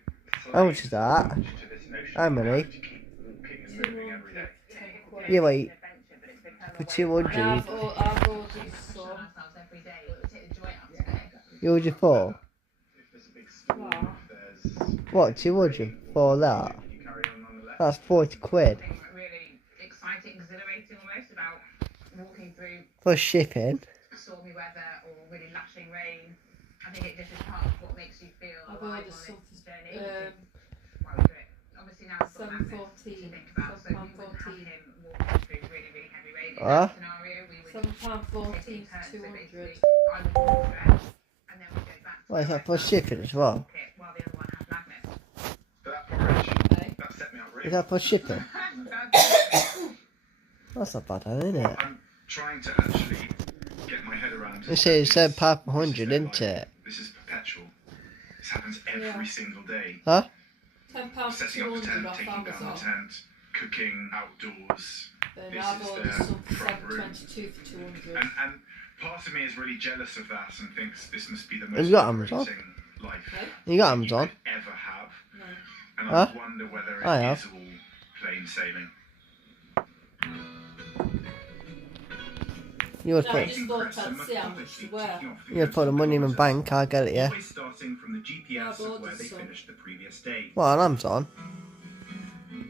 How much is that? to this notion How of many? having to keep walking and moving every day. Yeah, wait. For And 200, I've ordered some. ourselves every day. It would take the joy out today. you ordered 4? If there's a big storm, if there's What, 200 for that? you carry on nonetheless. That's 40 quid. Something really exciting, exhilarating almost about walking through For shipping. stormy weather or really lashing rain. I think it just is part of what makes you feel I've alive ordered on something, this journey. which is um, why we do it. Obviously now we've got Magnus to 7.14. think about, so we wouldn't have 7.14. him walking through really, really heavy rain. In Huh? that scenario, we would £7.14 take it in turns. So 200. basically, I would walk there, and then we'd go back to What is that for where I shipping as well? walk it while the other one has Magnus. But that porridge, Okay. that set me up really Is that for shipping? That's That's not bad, isn't it? I'm trying to actually get my head around. It says £7 per 100, isn't it? This is perpetual. This happens every Yeah. single day. Huh? £10 Setting up the 200 tent, off taking down the Amazon. tent, cooking outdoors. Then This I've is ordered their some for front room. £7.22 for 200. And part of me is really jealous of that and thinks this must be the Have most you got Amazon? liberating life You got Amazon? you could ever have. No. And Huh? I wonder whether it I is have. all plain sailing. You would No, put, just thought I'd see how much to wear. you would put the money in my bank, I'll get it, yeah. Always starting from the GPS Yeah, of where they some. finished the previous day. What, on Amazon?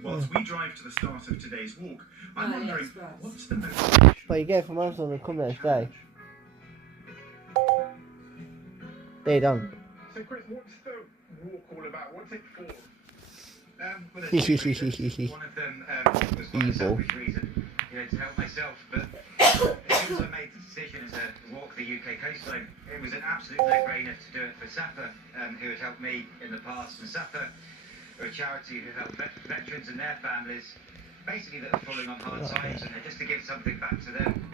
Whilst we drive to the start of today's walk, I'm Oh, wondering, yes, right. what's the motivation? But you get it from Amazon and come next day. They don't. So Chris, what's the walk all about? What's it for? Well, there's two reasons. One of them was for a Evil. selfish reason, to help myself. But as soon as I made the decision to walk the UK coastline, it was an absolute no-brainer to do it for SAPA, who had helped me in the past. And SAPA are a charity who help veterans and their families, basically that are falling on hard times, and just to give something back to them.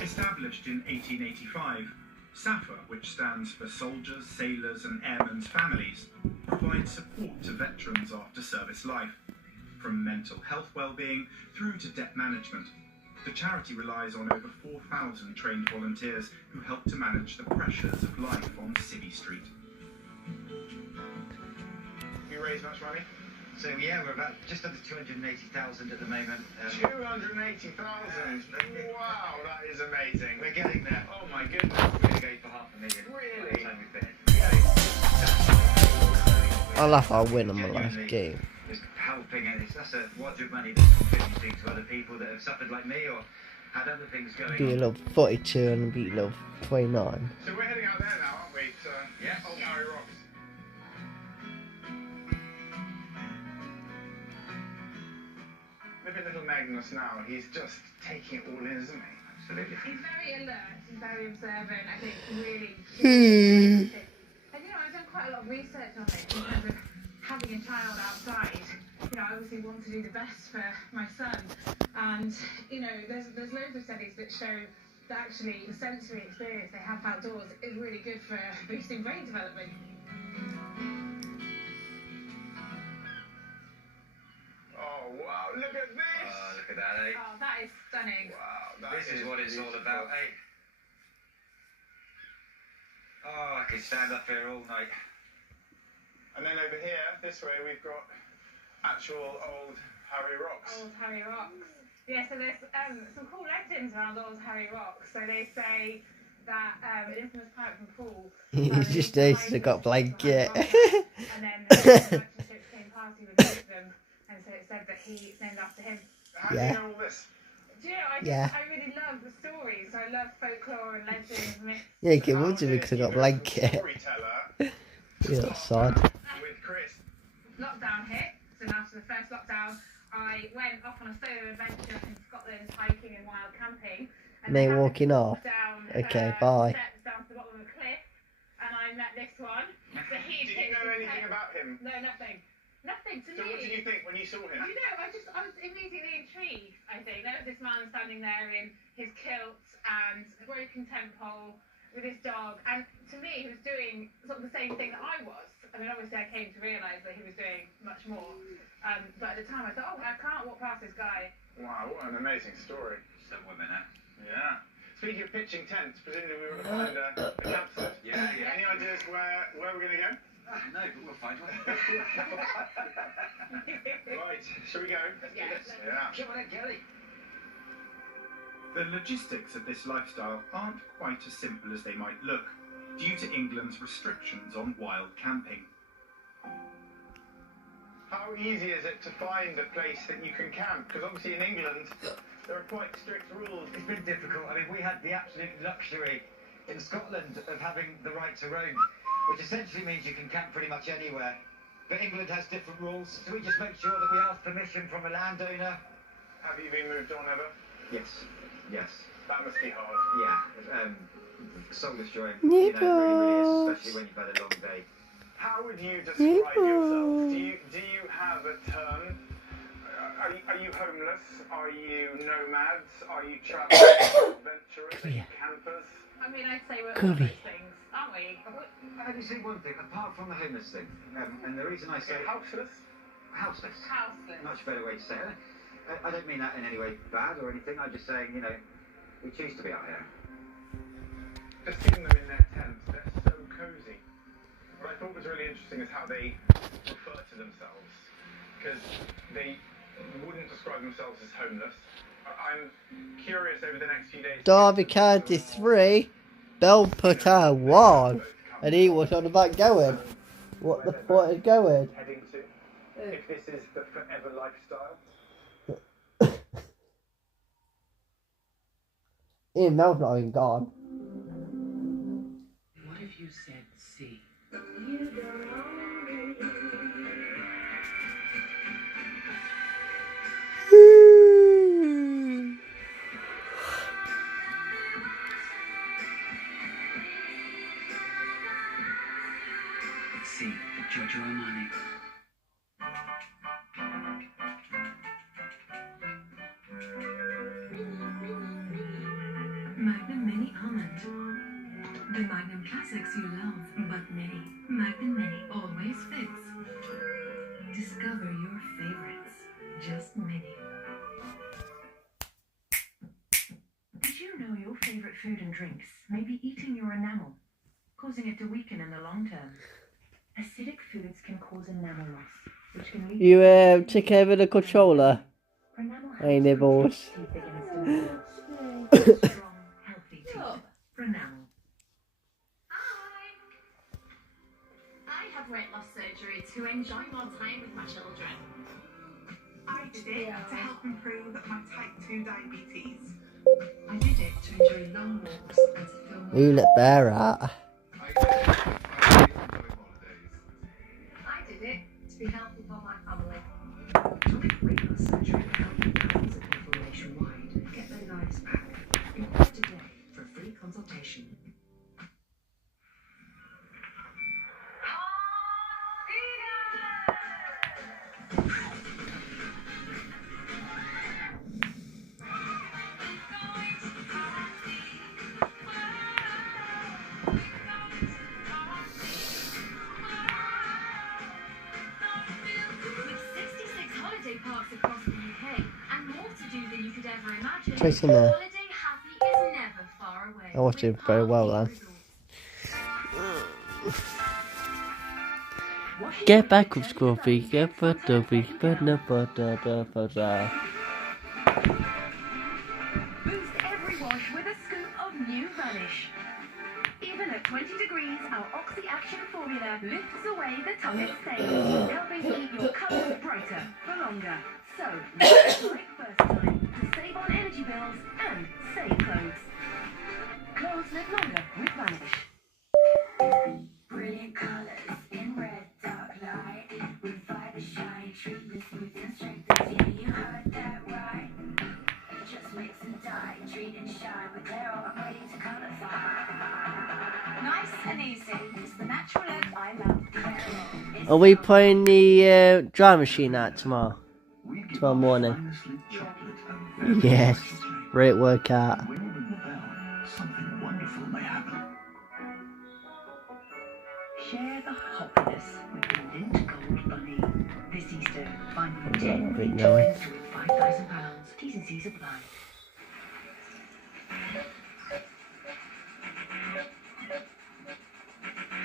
Established in 1885, SAFA, which stands for Soldiers, Sailors and Airmen's Families, provides support to veterans after service life, from mental health well-being through to debt management. The charity relies on over 4,000 trained volunteers who help to manage the pressures of life on City Street. You raise much money? So yeah, we're about just under 280,000 at the moment. 280,000? Wow, that is amazing. We're getting there. Oh my goodness. We're going to go for 500,000. Really? By the time we finish. I laugh I'll win on my last game. Just helping, and that's a wad of money that's contributing to other people that have suffered like me or had other things going Beat on. level 42 and beat level 29. So we're heading out there now, aren't we? To Yes. Old Harry Rocks. Look at little Magnus now. He's just taking it all in, isn't he? Absolutely. He's very alert, he's very observant, I think really. Hmm. And I've done quite a lot of research on it in terms of having a child outside. I obviously want to do the best for my son. And, there's loads of studies that show that actually the sensory experience they have outdoors is really good for boosting brain development. Oh, wow. Look at this. Oh, look at that, eh? Oh, that is stunning. Wow. This is what it's all about, eh? Oh, I could stand up here all night. And then over here, this way, we've got actual old Harry Rocks. Old Harry Rocks. Yeah, so there's some cool legends around Old Harry Rocks. So they say that an infamous pirate from Poole. He's just basically got blanket. And then the ship came past, he would visit them. And so it said that it's named after him. How do you know all this? Do you know, I really love the stories. I love folklore and legends, myths. Yeah, you can wonder because I got blanket. Storyteller. Yeah, sad. With Chris. Lockdown hit. So after the first lockdown, I went off on a solo adventure in Scotland, hiking and wild camping. And Me walking off. Down, Okay, bye. Steps down to the bottom of a cliff, and I met this one. So Did you know anything about him? No, nothing. Nothing to So me. what did you think when you saw him? I was immediately intrigued, I think. There was this man standing there in his kilt and a broken tent pole with his dog, and to me, he was doing sort of the same thing that I was. I mean, obviously, I came to realise that he was doing much more. But at the time, I thought, I can't walk past this guy. Wow, what an amazing story. Some women, eh? Yeah. Speaking of pitching tents, presumably we were going to find a campsite. Yeah. Any ideas where we're going to go? No, but we'll find one. Right, shall we go? Yes. Yeah. Come on in, Kelly. The logistics of this lifestyle aren't quite as simple as they might look, due to England's restrictions on wild camping. How easy is it to find a place that you can camp? Because obviously in England, there are quite strict rules. It's been difficult. I mean, we had the absolute luxury in Scotland of having the right to roam, which essentially means you can camp pretty much anywhere. But England has different rules, so we just make sure that we ask permission from a landowner. Have you been moved on ever? Yes. That must be hard. Yeah. Soul destroying. Really is, especially when you've had a long day. How would you describe yourself? Do you have a term? Are you homeless? Are you nomads? Are you travelers, adventurers? Are you campers? I mean, I'd say we're all those things, aren't we? I only say one thing, apart from the homeless thing, and the reason I say houseless. Houseless. Houseless. Much better way to say it. I don't mean that in any way bad or anything. I'm just saying, we choose to be out here. Just seeing them in their tents, they're so cosy. What I thought was really interesting is how they refer to themselves, because they wouldn't describe themselves as homeless. I'm curious over the next few days. Derby County 3, Bell put out 1, and he was on the back going. What the fuck is going? Heading to, if this is the forever lifestyle. Ian Mel's not even gone. What if you said C. C. Giorgio Armani. Magnum Mini Almond. The Magnum classics you love, but many. Magnum Mini always fits. Discover your favorites. Just many. Did you know your favorite food and drinks may be eating your enamel, causing it to weaken in the long term? Acidic foods can cause enamel loss, which can lead You take over the controller. Hey, nibbles. strong, healthy teeth. Renamel. I had weight loss surgery to enjoy more time with my children. I did it to help improve my type 2 diabetes. I did it to enjoy long walks and to feel more. You look better at. I did it to be healthy for my family. Topic weight loss surgery helping thousands of people nationwide get their lives back. Inquire today for a free consultation. With 66 holiday parks across the UK and more to do than you could ever imagine, Trace in there. Holiday Happy is never far away. I watched it very well then. Get back up, Scruffy. Get back up, Boost every wash with a scoop of new Vanish. Even at 20 degrees, our Oxy Action formula lifts away the toughest stains, helping keep your colours brighter for longer. So, it's like first time to save on energy bills and save clothes. Clothes live longer with Vanish. Brilliant colors in red, dark light. With fiber shine, treat the smooth and strength. Yeah, you heard that right. Just mix and dye, treat and shine. With their I'm ready to colorify. Nice and easy. It's the natural look I love. Are we playing the dry machine out tomorrow? Tomorrow morning. Yes. Great workout. When you ring the bell, something wonderful may happen. Share the happiness with the Lint Gold Bunny. This Easter, find the 10 Big Lint Noah. pens to win £5,000. T's and C's apply.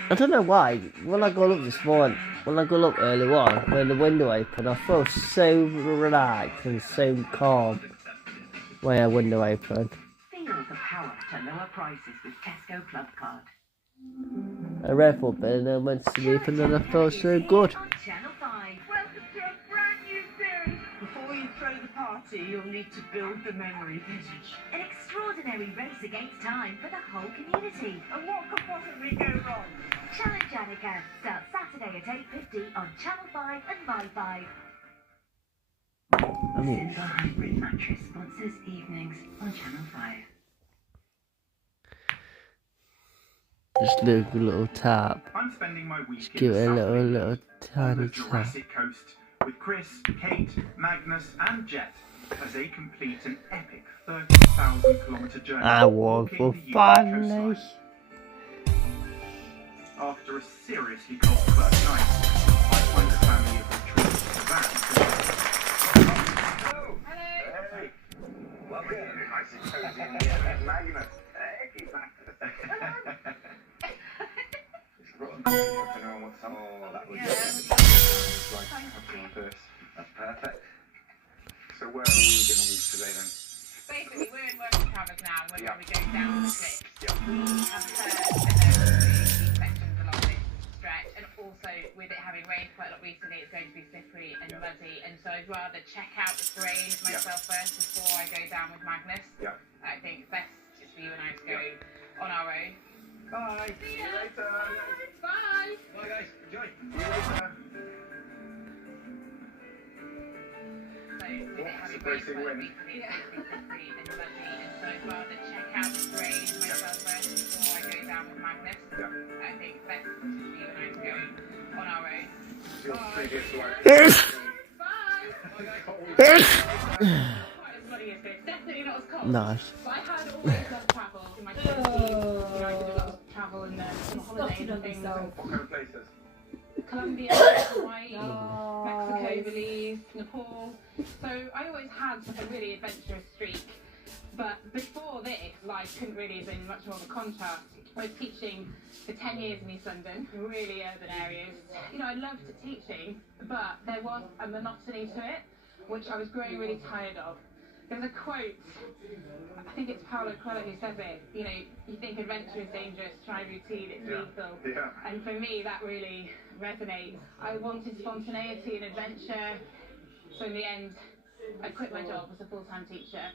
I don't know why. When I got up this morning, when I got up early on, when the window opened, I felt so relaxed and so calm when the window opened. Feel the power to lower prices with Tesco Club Card. I read for a bit and then went to sleep and then I felt so good. On Channel 5. Welcome to a brand new series. Before you throw the party, you'll need to build the memory village. An extraordinary race against time for the whole community. And what could possibly go wrong? Challenge Annika starts Saturday at 8:50 on Channel 5 and My 5. Simba Hybrid Mattress sponsors evenings on Channel 5. Just a little tap. I'm spending my week Just give it a in the little on tiny the tap. Jurassic Coast with Chris, Kate, Magnus and Jet as they complete an epic 30,000 kilometre journey. I want walking for the UK fun. coastline. After a seriously cold first night, I find the family of retreat van. Hey, welcome. Nice and cozy in here. Magnus. Hey, Magnus. Oh, that was like happening first. That's perfect. So where are we going to move today then? Basically, we're in working covers now. We're going to be going down the cliff. Yeah. We have heard that there will be sections along this stretch, and also with it having rained quite a lot recently, it's going to be slippery and muddy. And so I'd rather check out the terrain myself first before I go down with Magnus. Yeah. I think it's best just for you and I to go on our own. Bye. See ya. Later. Bye. Bye guys, enjoy. See you later. What's a basic win? Yeah. And lovely, and so I'd rather check out the grade myself first before I go down with Magnus. Yeah. I think best to you and I to go on our own. Your previous life. Bye. Bye. Quite as bloody as this. Definitely not as cold. Nice. But I had always loved travel in my 20s. You know, I did a lot of travel and holidays and things. What kind of places? Colombia, Hawaii, Mexico, Belize, Nepal. So I always had a really adventurous streak. But before this, life couldn't really have been much more of a contrast. I was teaching for 10 years in East London, really urban areas. You know, I loved teaching, but there was a monotony to it, which I was growing really tired of. There's a quote, I think it's Paulo Coelho who says it, you know, you think adventure is dangerous, try routine, it's lethal. Yeah. And for me, that really resonates. I wanted spontaneity and adventure, so in the end, I quit my job as a full-time teacher.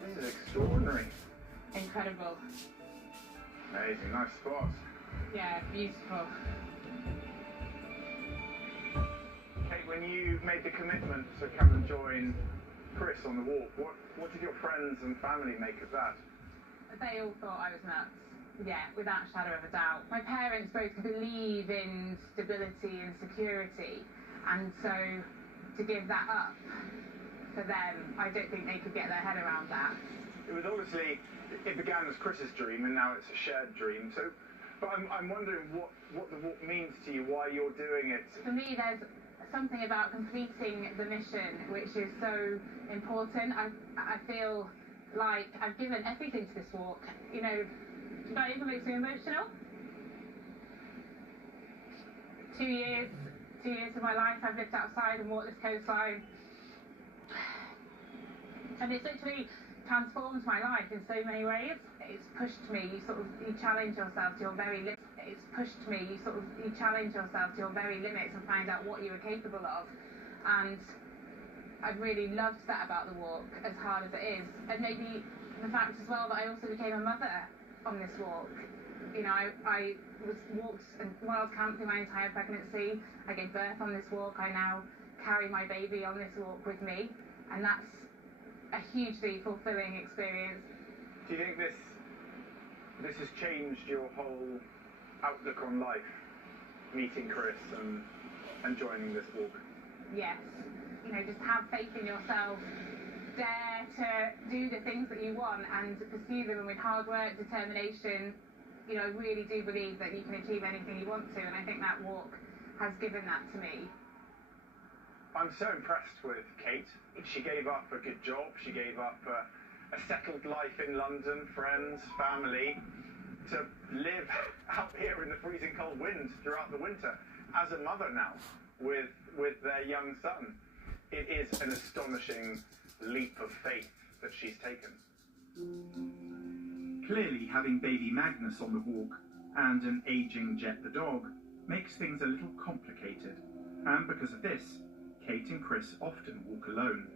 This is extraordinary. Incredible. Amazing, nice spot. Yeah, beautiful. Kate, when you made the commitment to come and join Chris on the walk, what did your friends and family make of that? They all thought I was nuts. Yeah, without a shadow of a doubt. My parents both believe in stability and security, and so to give that up for them, I don't think they could get their head around that. It was obviously, it began as Chris's dream and now it's a shared dream. So, but I'm wondering what the walk means to you, why you're doing it. For me, there's something about completing the mission which is so important. I feel like I've given everything to this walk. You know, that even makes me emotional. 2 years of my life I've lived outside and walked this coastline. And it's literally transformed my life in so many ways. It's pushed me, you challenge yourself to your very limits. It's pushed me, you challenge yourself to your very limits and find out what you are capable of. And I've really loved that about the walk, as hard as it is. And maybe the fact as well that I also became a mother on this walk. You know, I was walked in wild camp through my entire pregnancy. I gave birth on this walk. I now carry my baby on this walk with me. And that's a hugely fulfilling experience. Do you think this has changed your whole outlook on life, meeting Chris and joining this walk? Yes. You know, just have faith in yourself. Dare to do the things that you want and pursue them, and with hard work, determination, you know, I really do believe that you can achieve anything you want to, and I think that walk has given that to me. I'm so impressed with Kate. She gave up a good job, she gave up a settled life in London, friends, family, to live out here in the freezing cold winds throughout the winter as a mother now with their young son. It is an astonishing leap of faith that she's taken. Clearly, having baby Magnus on the walk and an aging Jet the dog makes things a little complicated. And because of this, Kate and Chris often walk alone,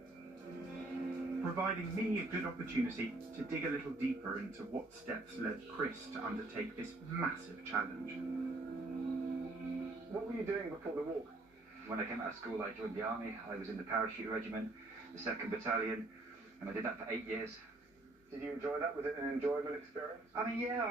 providing me a good opportunity to dig a little deeper into what steps led Chris to undertake this massive challenge. What were you doing before the walk? When I came out of school, I joined the army. I was in the parachute regiment, the 2nd Battalion, and I did that for 8 years. Did you enjoy that? Was it an enjoyable experience? I mean, yeah,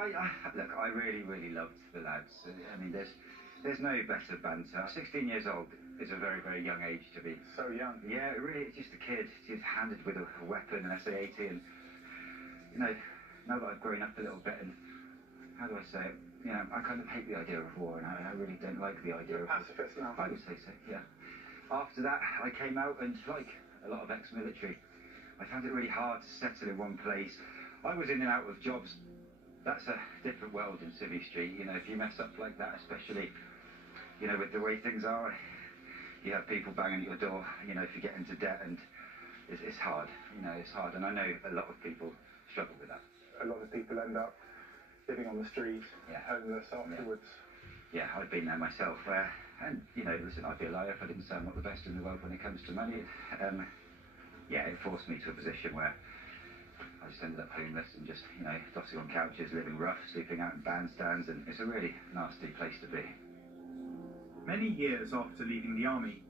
look, I really, really loved the lads. I mean, there's no better banter. 16 years old is a very, very young age to be. So young. Yeah, really, it's just a kid. He's handed with a weapon, an SA-80, and, you know, now that I've grown up a little bit, and how do I say it? You know, I kind of hate the idea of war, and I really don't like the idea of war. Pacifist now. I would say so, yeah. After that, I came out, and like a lot of ex-military, I found it really hard to settle in one place. I was in and out of jobs. That's a different world in Civvy Street. You know, if you mess up like that, especially, you know, with the way things are, you have people banging at your door, you know, if you get into debt, and it's hard. You know, it's hard, and I know a lot of people struggle with that. A lot of people end up living on the street, homeless afterwards. Yeah, I've been there myself. And, you know, listen, I'd be a liar if I didn't say I'm not the best in the world when it comes to money. Yeah, it forced me to a position where I just ended up homeless and just, you know, tossing on couches, living rough, sleeping out in bandstands, and it's a really nasty place to be. Many years after leaving the army,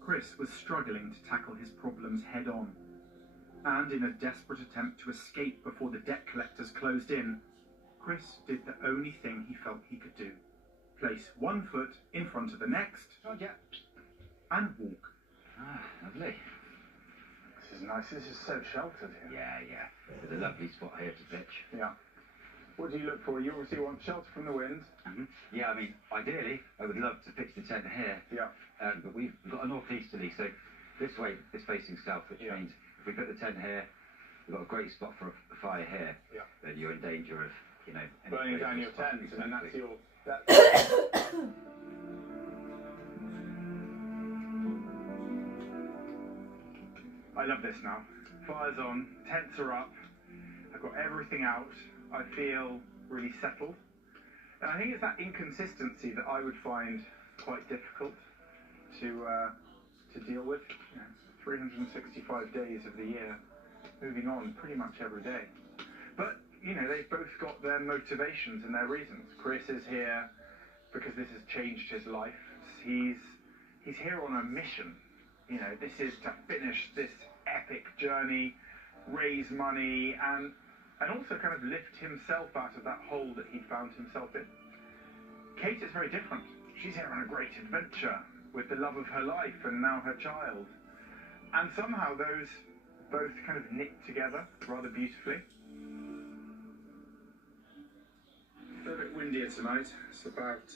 Chris was struggling to tackle his problems head on. And in a desperate attempt to escape before the debt collectors closed in, Chris did the only thing he felt he could do. Place one foot in front of the next, Roger. And walk. Ah, lovely. This is nice. This is so sheltered here. Yeah. There's a lovely spot here to pitch. Yeah. What do you look for? You obviously want shelter from the wind. Yeah, I mean, ideally, I would love to pitch the tent here. Yeah. But we've got a northeasterly, so this way is facing south, which means if we put the tent here, we've got a great spot for a fire here. Yeah. Then you're in danger of, you know, burning down your tent, and that's your. I love this now. Fire's on, tents are up, I've got everything out, I feel really settled. And I think it's that inconsistency that I would find quite difficult to deal with. You know, 365 days of the year, moving on pretty much every day. But, you know, they've both got their motivations and their reasons. Chris is here because this has changed his life. He's here on a mission. You know, this is to finish this epic journey, raise money, and also kind of lift himself out of that hole that he'd found himself in. Kate is very different. She's here on a great adventure with the love of her life and now her child. And somehow those both kind of knit together rather beautifully. A little bit windier tonight. It's about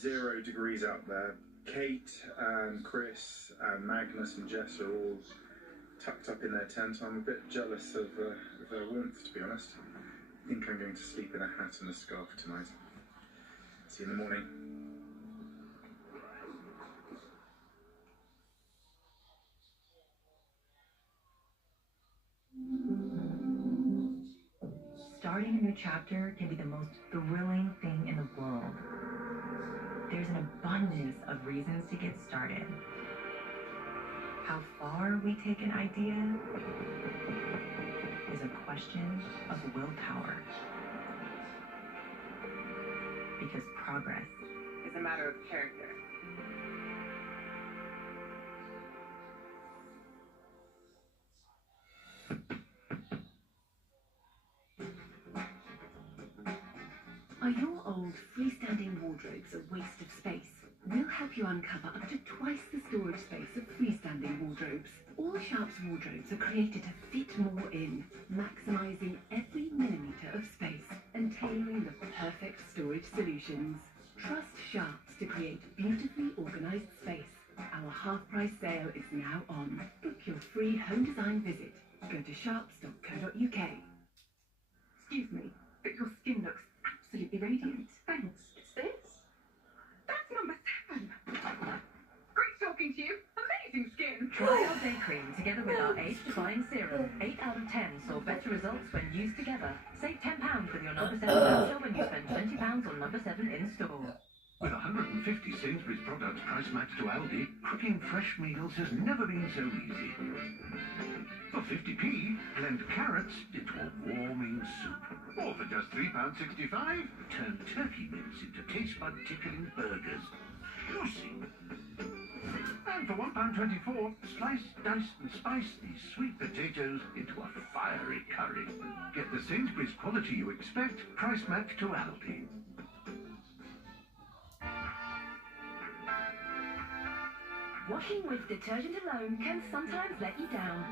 0 degrees out there. Kate and Chris and Magnus and Jess are all tucked up in their tent. I'm a bit jealous of their warmth, to be honest. I think I'm going to sleep in a hat and a scarf tonight. See you in the morning. Starting a new chapter can be the most thrilling thing in the world. There's an abundance of reasons to get started. How far we take an idea is a question of willpower. Because progress It's a matter of character. Are your old freestanding wardrobes a waste of space? We'll help you uncover up to twice the storage space of freestanding wardrobes. All Sharp's wardrobes are created to fit more in, maximising every millimetre of space and tailoring the perfect storage solutions. Trust Sharp's to create beautifully organised space. Our half-price sale is now on. Book your free home design visit. Go to sharps.co.uk. Excuse me, but your skin looks absolutely radiant. Thanks. It's this. That's number 7. Great talking to you. Amazing skin. Try our day cream together with our age-defying serum. 8 out of 10 saw better results when used together. Save £10 with your number 7 voucher when you spend £20 on number 7 in store. With 150 Sainsbury's products price matched to Aldi, cooking fresh meals has never been so easy. For 50p, blend carrots into a warming soup. Or for just £3.65, turn turkey mince into taste bud tickling burgers. Juicy. And for £1.24, slice, dice and spice these sweet potatoes into a fiery curry. Get the Sainsbury's quality you expect, price matched to Aldi. Washing with detergent alone can sometimes let you down.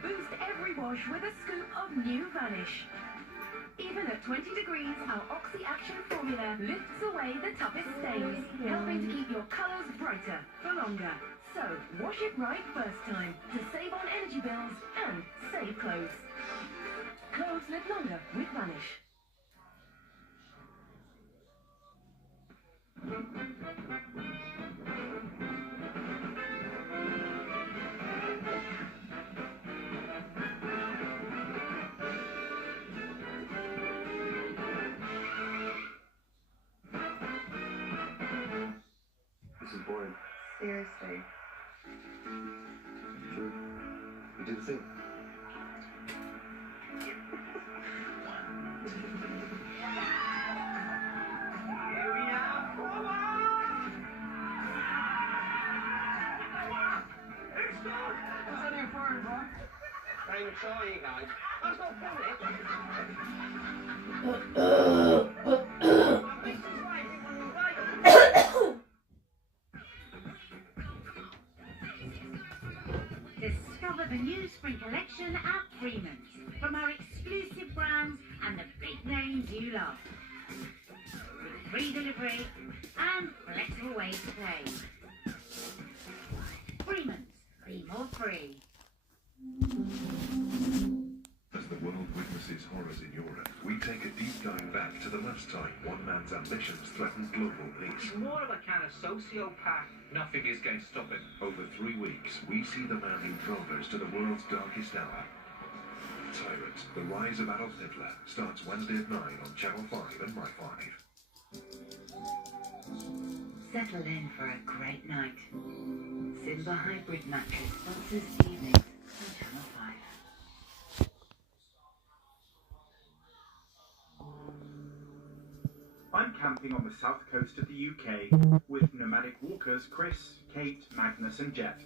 Boost every wash with a scoop of new Vanish. Even at 20 degrees, our Oxy Action formula lifts away the toughest stains, helping to keep your colours brighter for longer. So, wash it right first time to save on energy bills and save clothes. Clothes live longer with Vanish. This is boring. Seriously. do the thing. Here we are, forward! It's done! That's only a foreign one. I'm sorry, guys. That's not funny. This is why everyone Discover the new spring collection at Freeman's. From our exclusive brands and the big names you love. With free delivery and flexible ways to pay. Freeman's. Be more free. As the world witnesses horrors in Europe, we take a deep dive back to the last time one man's ambitions threatened global peace. He's more of a kind of sociopath. Nothing is going to stop him. Over 3 weeks, we see the man who drove us to the world's darkest hour. Tyrant, The Rise of Adolf Hitler, starts Wednesday at 9 on Channel 5 and My5. Settle in for a great night. Simba Hybrid Mattress sponsors evenings on Channel 5. I'm camping on the south coast of the UK with nomadic walkers Chris, Kate, Magnus and Jet.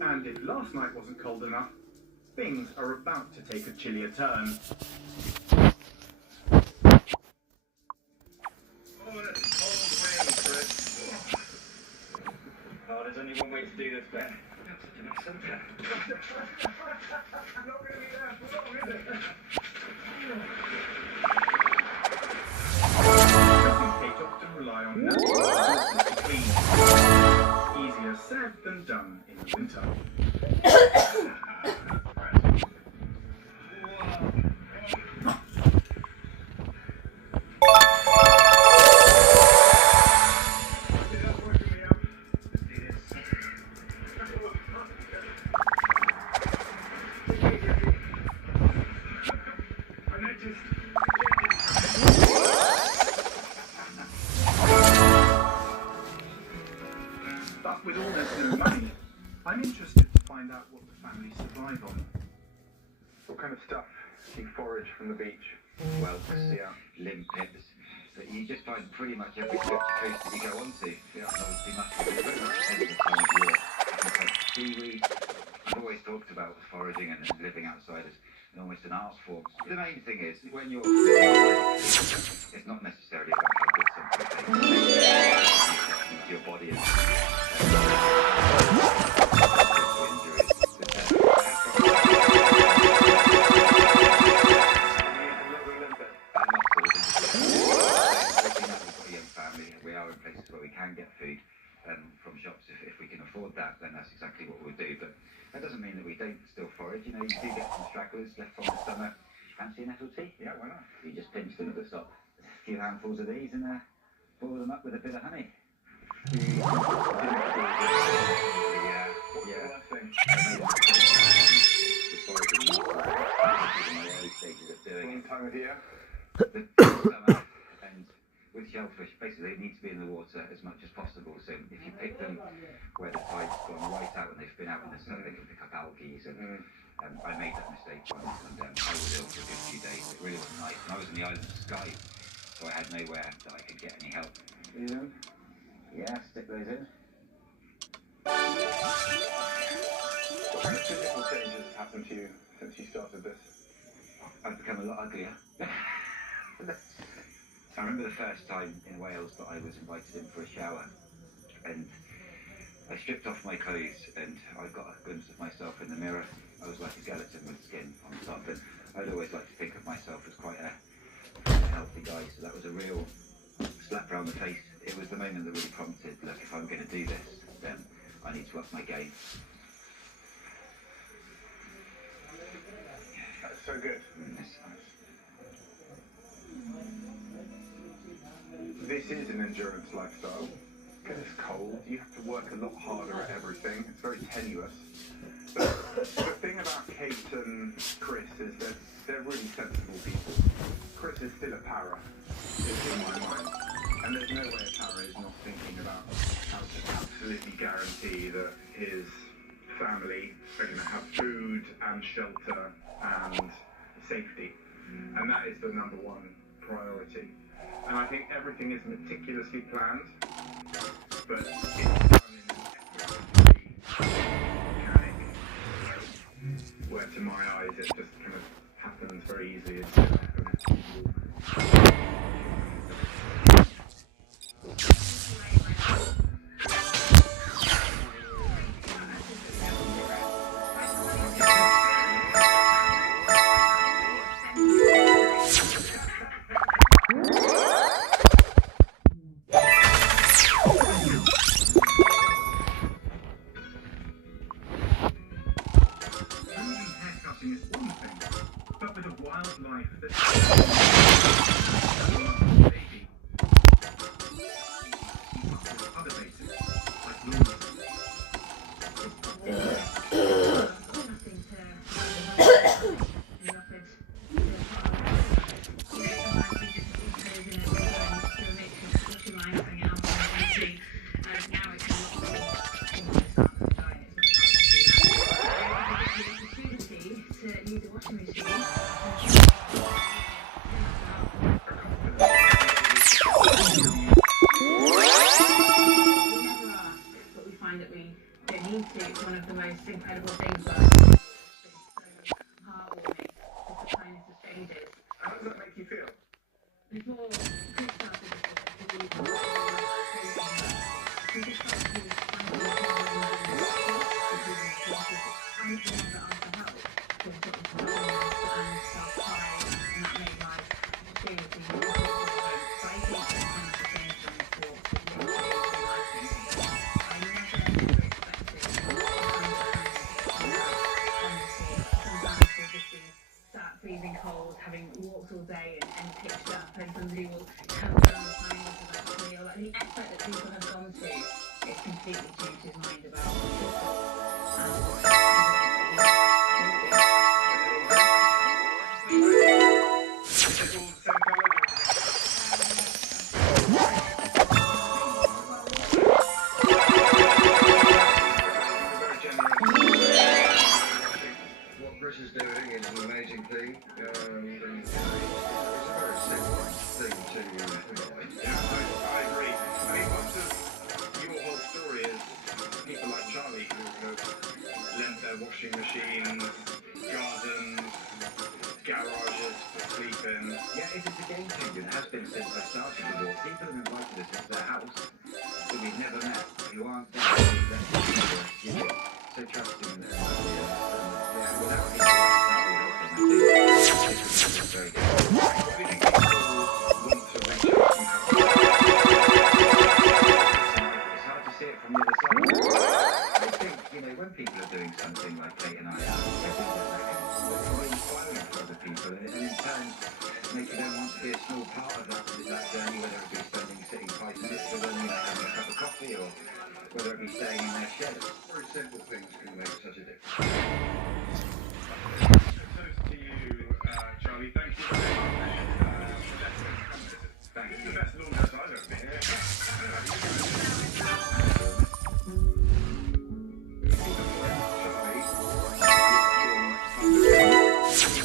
And if last night wasn't cold enough, things are about to take a chillier turn. Oh, there's only one way to do this, Ben. Kate often rely on natural resources to clean. Easier said than done in the winter. But with almost no money, I'm interested to find out what the family survive on. What kind of stuff do you forage from the beach? Whelks, limpets, that you just find pretty much every coast that you go onto. Obviously mussels, it very much depends on the time of year. Things like seaweed. I've always talked about foraging and living outside as almost an art form. The main thing is, when you're it's not necessarily about how good something tastes. It's your body and get food from shops if we can afford that, then that's exactly what we'll do. But that doesn't mean that we don't still forage. You know, you do get some stragglers left from the summer. Fancy an FLT? Yeah, why not? You just pinch them at the top. A few handfuls of these and boil them up with a bit of honey. Time of year. With shellfish, basically they need to be in the water as much as possible. So if you pick them where the tide's gone right out and they've been out in the sun, they can pick up algae. And I made that mistake once, and I was ill for a good few days. It really wasn't nice. And I was in the island of Skye, so I had nowhere that I could get any help. Yeah, stick those in. What kind of physical changes have happened to you since you started this? I've become a lot uglier. I remember the first time in Wales that I was invited in for a shower, and I stripped off my clothes and I got a glimpse of myself in the mirror. I was like a skeleton with skin on top, and I'd always like to think of myself as quite a healthy guy, so that was a real slap around the face. It was the moment that really prompted, look, if I'm going to do this, then I need to up my game. That's so good. This is an endurance lifestyle. Because it's cold, you have to work a lot harder at everything. It's very tenuous. But the thing about Kate and Chris is that they're really sensible people. Chris is still a para, it's in my mind. And there's no way a para is not thinking about how to absolutely guarantee that his family are going to have food and shelter and safety. And that is the number one priority. And I think everything is meticulously planned, but it's done in an mechanic where to my eyes it just kind of happens very easily. It's wildlife other bases, like It's one of the most incredible things that I've seen. It's so heartwarming. It's the kindest of strangers. How does that make you feel? It's more good stuff than just we just try to find the and if we never ask for help, we've got to start and start crying, and that made life seriously more difficult. But I think sometimes the things from this walk is really life-changing. I never expected freezing cold, having walked all day and pitched up, and somebody will come down and find us about me, or like the effort that people have gone to, it's completely changed his mind about What Chris is doing is an amazing thing. And it's a very simple thing to realise. Yeah, I agree. I mean, part of your whole story is people like Charlie who have lent their washing machines, gardens, garages to sleep in. Yeah, it is a game changer. It has been since I started the walk. People have invited us into their house that we've never met, who aren't there, you know, so trusting and yeah, without people helping, I think it's very good. Why do you think people want to reach out and help? It's hard to see it from the other side. I think, you know, when people are doing something like Kate and I are, I think that can be inspiring for other people, and in turn making them want to be a small part of that journey, whether it be sitting 5 minutes with them, you know, having a cup of coffee, or whether it be staying in their shed. Very simple things can make such a difference. Toast to you, Charlie. Thank you very much. Thanks. It's the best laundress I've ever been here.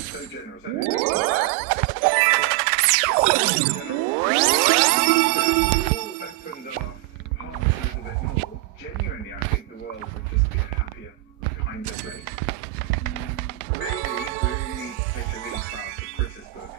So generous. Opened our hearts a little bit more. Genuinely, I think the world would just be a happier, kinder place. Maybe we really need to take a leaf out of Chris's book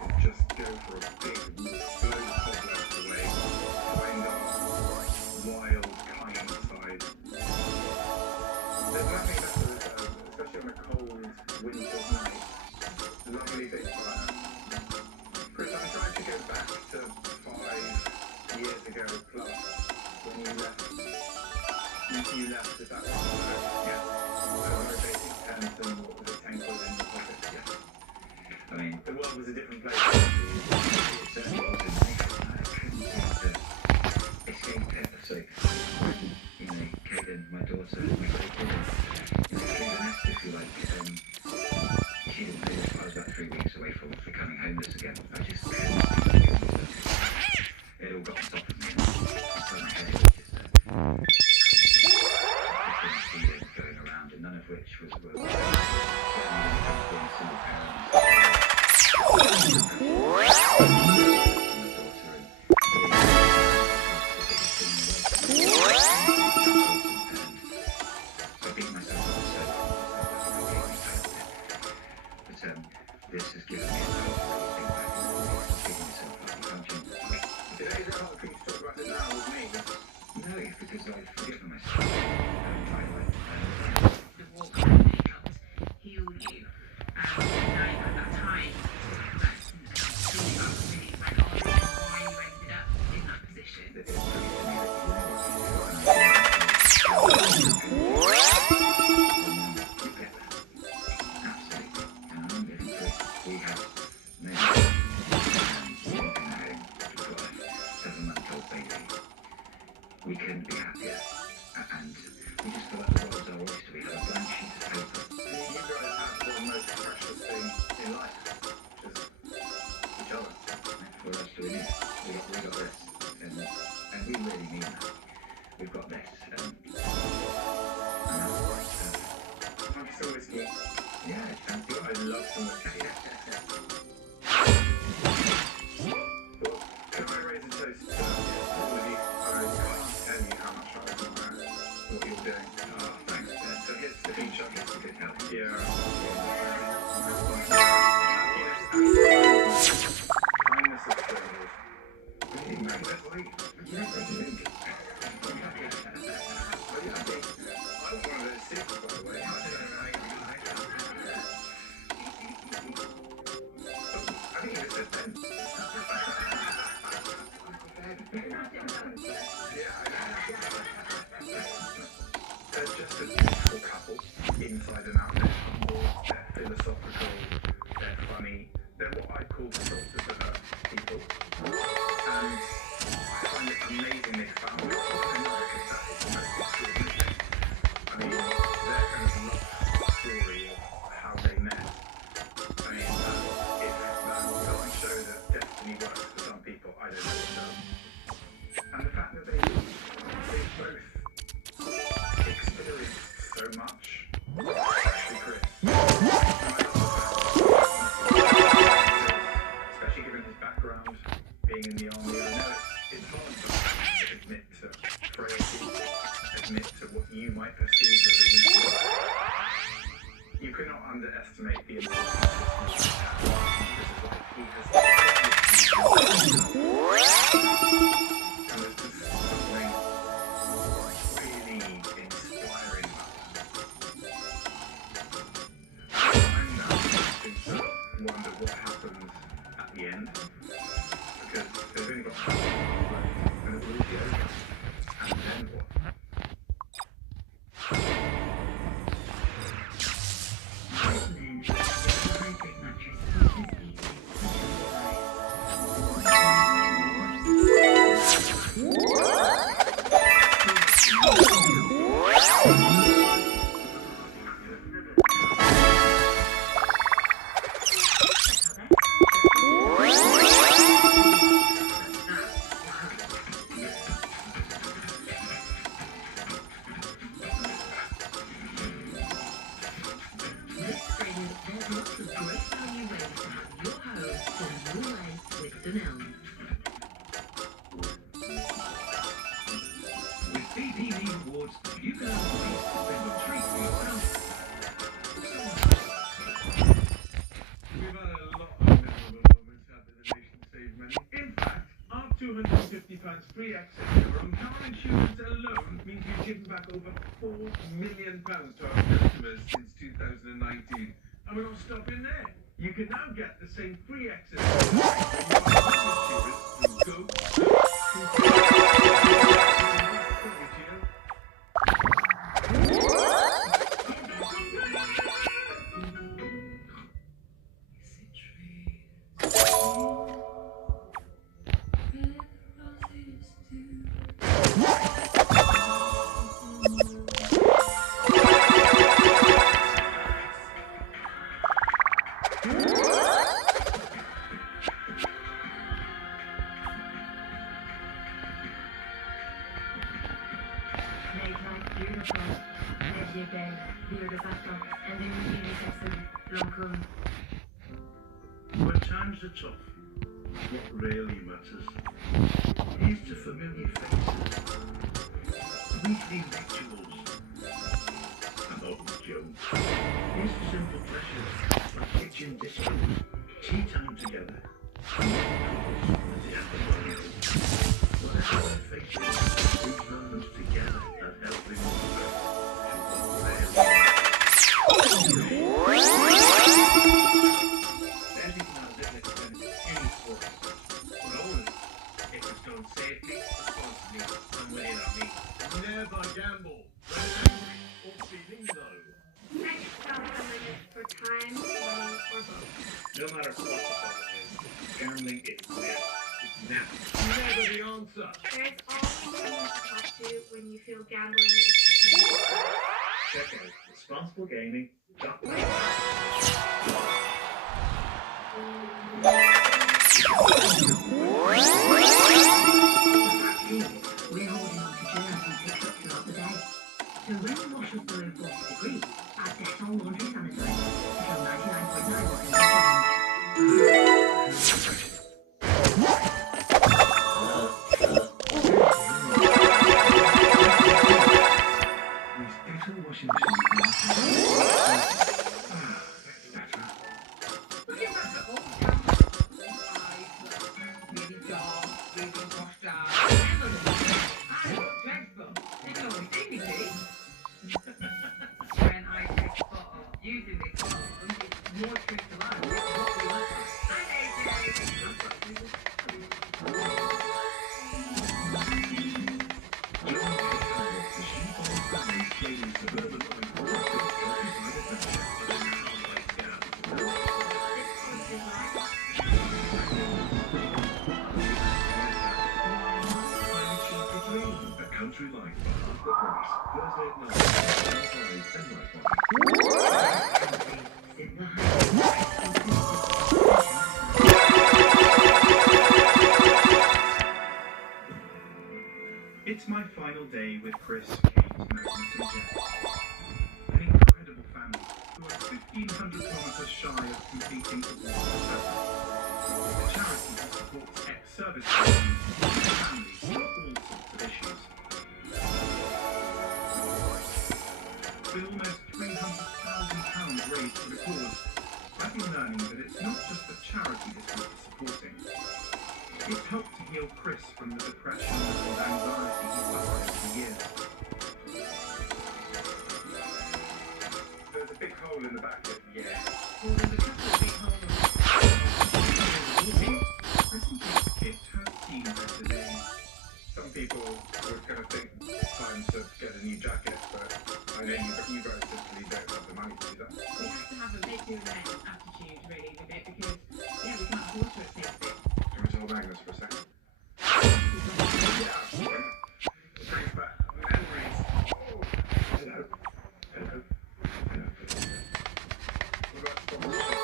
This has given me a lot to think back on. It's given me some fucking conscience. Today is not for you to talk about it now with me. No, because I've forgiven myself. The walk helped heal you. Knowing at that time, that really went on why you ended up in that position. We have many we couldn't be happier, and we just feel like the world's our oyster. We have a blank sheet of paper. You guys have the most precious thing in life, which is each other. We're us doing it. We got this, and we really mean that. We've got this, and Fancy some whiskey? yeah, it's fancy. I love some whiskey. Well, can I raise a toast to all of you? I can't tell you how much I admire what you're doing. Oh, thanks, Ben. So here's the future. Here's the good help. Yeah. Kindness of strangers. Really, mate, that's why you don't really think. Are you happy? I want one of those secrets, by the way. I think it said Ben. They're just a beautiful couple, inside and out. They're humble, they're philosophical, they're funny. They're what I call salt of the earth people. And I find it amazing they found it. I know because that is the most extraordinary thing. I mean, their kind of love story of how they met. I mean, if that doesn't show that destiny works for some people, I don't know what does. And the fact that they both experienced so much, especially Chris. And I love that, especially given his background, being in the army. I know it's hard to admit to frailty, admit to what you might perceive as a weakness. You cannot underestimate the importance of this life. He has and there's just something really inspiring about that. I'm now starting to wonder what happens at the end, because they've only got half an hour left, and it will be over. And then what? With BP Lead Awards, you can have ways to spend on treats for yourself. We've had a lot of memorable moments after the nation saved money. In fact, our £250 free access to our own car insurance alone means we've given back over £4 million to our customers since 2019. And we're not stopping there. You can now get the same free access to your insurance through Long. When times are tough, what really matters is the familiar faces, weekly rituals, and old jokes. It's the simple pleasures of kitchen dishes, tea time together, and the apple bottle. Whatever their faces, these moments together have helped me move back to what really Never gamble. Or feeling low. For time, money, or both. No matter what the problem is, gambling is now. It's now. Never the answer. There's always someone to talk to when you feel gambling is becoming. Check out responsiblegaming.com. We're holding on to germs and picks up throughout the day. So when the wash is below 40 degrees, add Dettol laundry sanitizer until 99.9%. washing machine. When I take a photo using this phone, it's more crystalline. What we look like. A country life for half the price. Thursday at 9. It's my final day with Chris, Kate, Magnus and Jeff. An incredible family who are 1,500 kilometers shy of completing the World Cup. A charity that supports ex-service persons and families with all sorts of issues. With almost £300,000 raised for the cause, I've been learning that it's not just the charity this group is supporting. It's helped to heal Chris from the depression and anxiety he suffered for years. There's a big hole in the back of Well, there's a couple of big holes. Chris and Kate's gift has seen better days. Some people would kind of think it's time to get a new jacket, but I know you guys simply don't have the money to do that. We have to have a big do less attitude really with it because we can't afford to replace it. Can we tell Magnus for a second? Yeah, it brings back memories. Hello. What about sponsorship?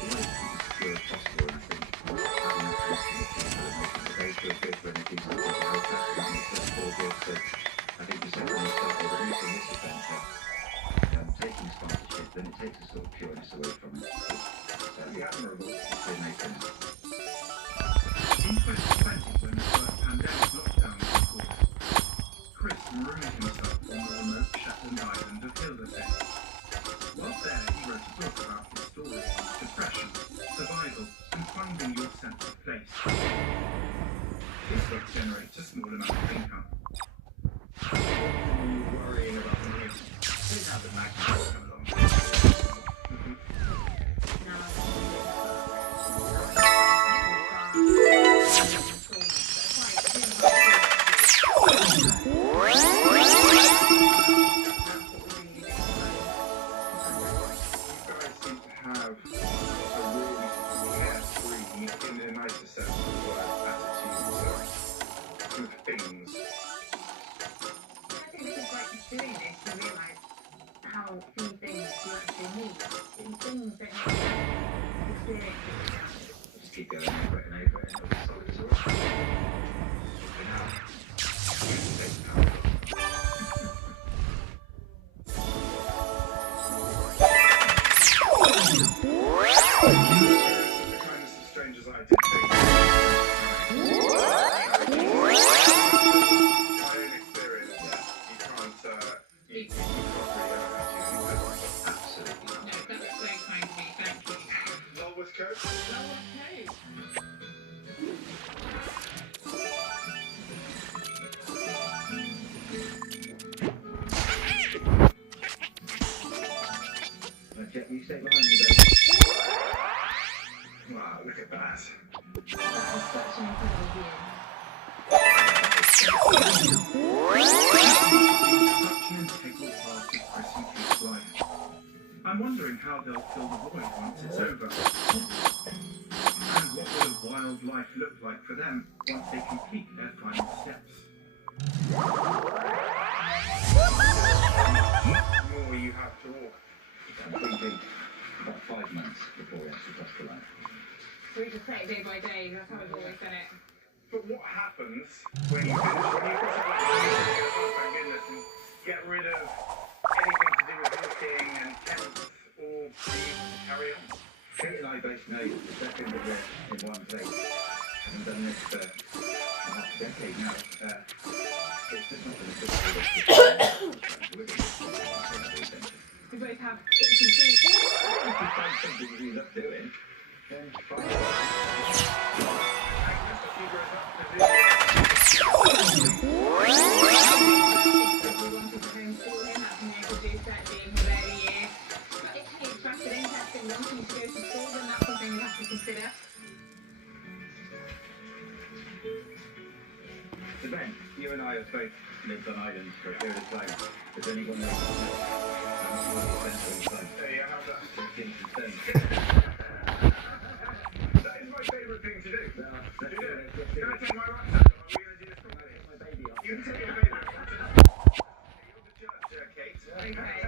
We want to keep it secure as possible, and I think having that connection with people and making the day feel good when they do something to help us, that makes us all good. So I think we said when we started, at least in this adventure, taking sponsorship, then it takes a sort of pureness away from it. So admirable. It's been making it. In 2020, when the first pandemic lockdown was enforced, Chris marooned himself on the remote Shetland island of Hildesheim. Whilst there, he wrote a book about his story, depression, survival, and finding your sense of place. This book generates a small amount of income. Worrying about the money. Please have the Magnus come along. Just keep going over it and over it until it's solid as well. For now, you can take the power. kindness of strangers I did treat. My own experience, you can't really Absolutely not. No, that was very kind of me, thank you. Lulworth Coach? Lulworth Coach. Jack, you stay behind me, Wow, look at that. That was such an incredible view. I'm wondering how they'll fill the void once it's over. And what will a wild life look like for them once they complete their final steps? The more you have to walk. I'm thinking about 5 months before we actually cross the line. So we just take it day by day, that's how we've always done it. But what happens when you finish, when you cross that line, oh thank goodness, and get rid of anything to do with walking and tents, or do you carry on? Kate and I both know the second that we're in one place, having done this for half a decade now, it's just not going to fit. We both have itchy feet. If you find something you love doing, then try it. So Ben, you and I have both lived on islands for a period of time. Has anyone else There you have that. concerned? That is my favourite thing to do. No, Can I take my rucksack off? Are we going to do this properly? my baby off. You can take your baby off. You're the church, Kate. Okay.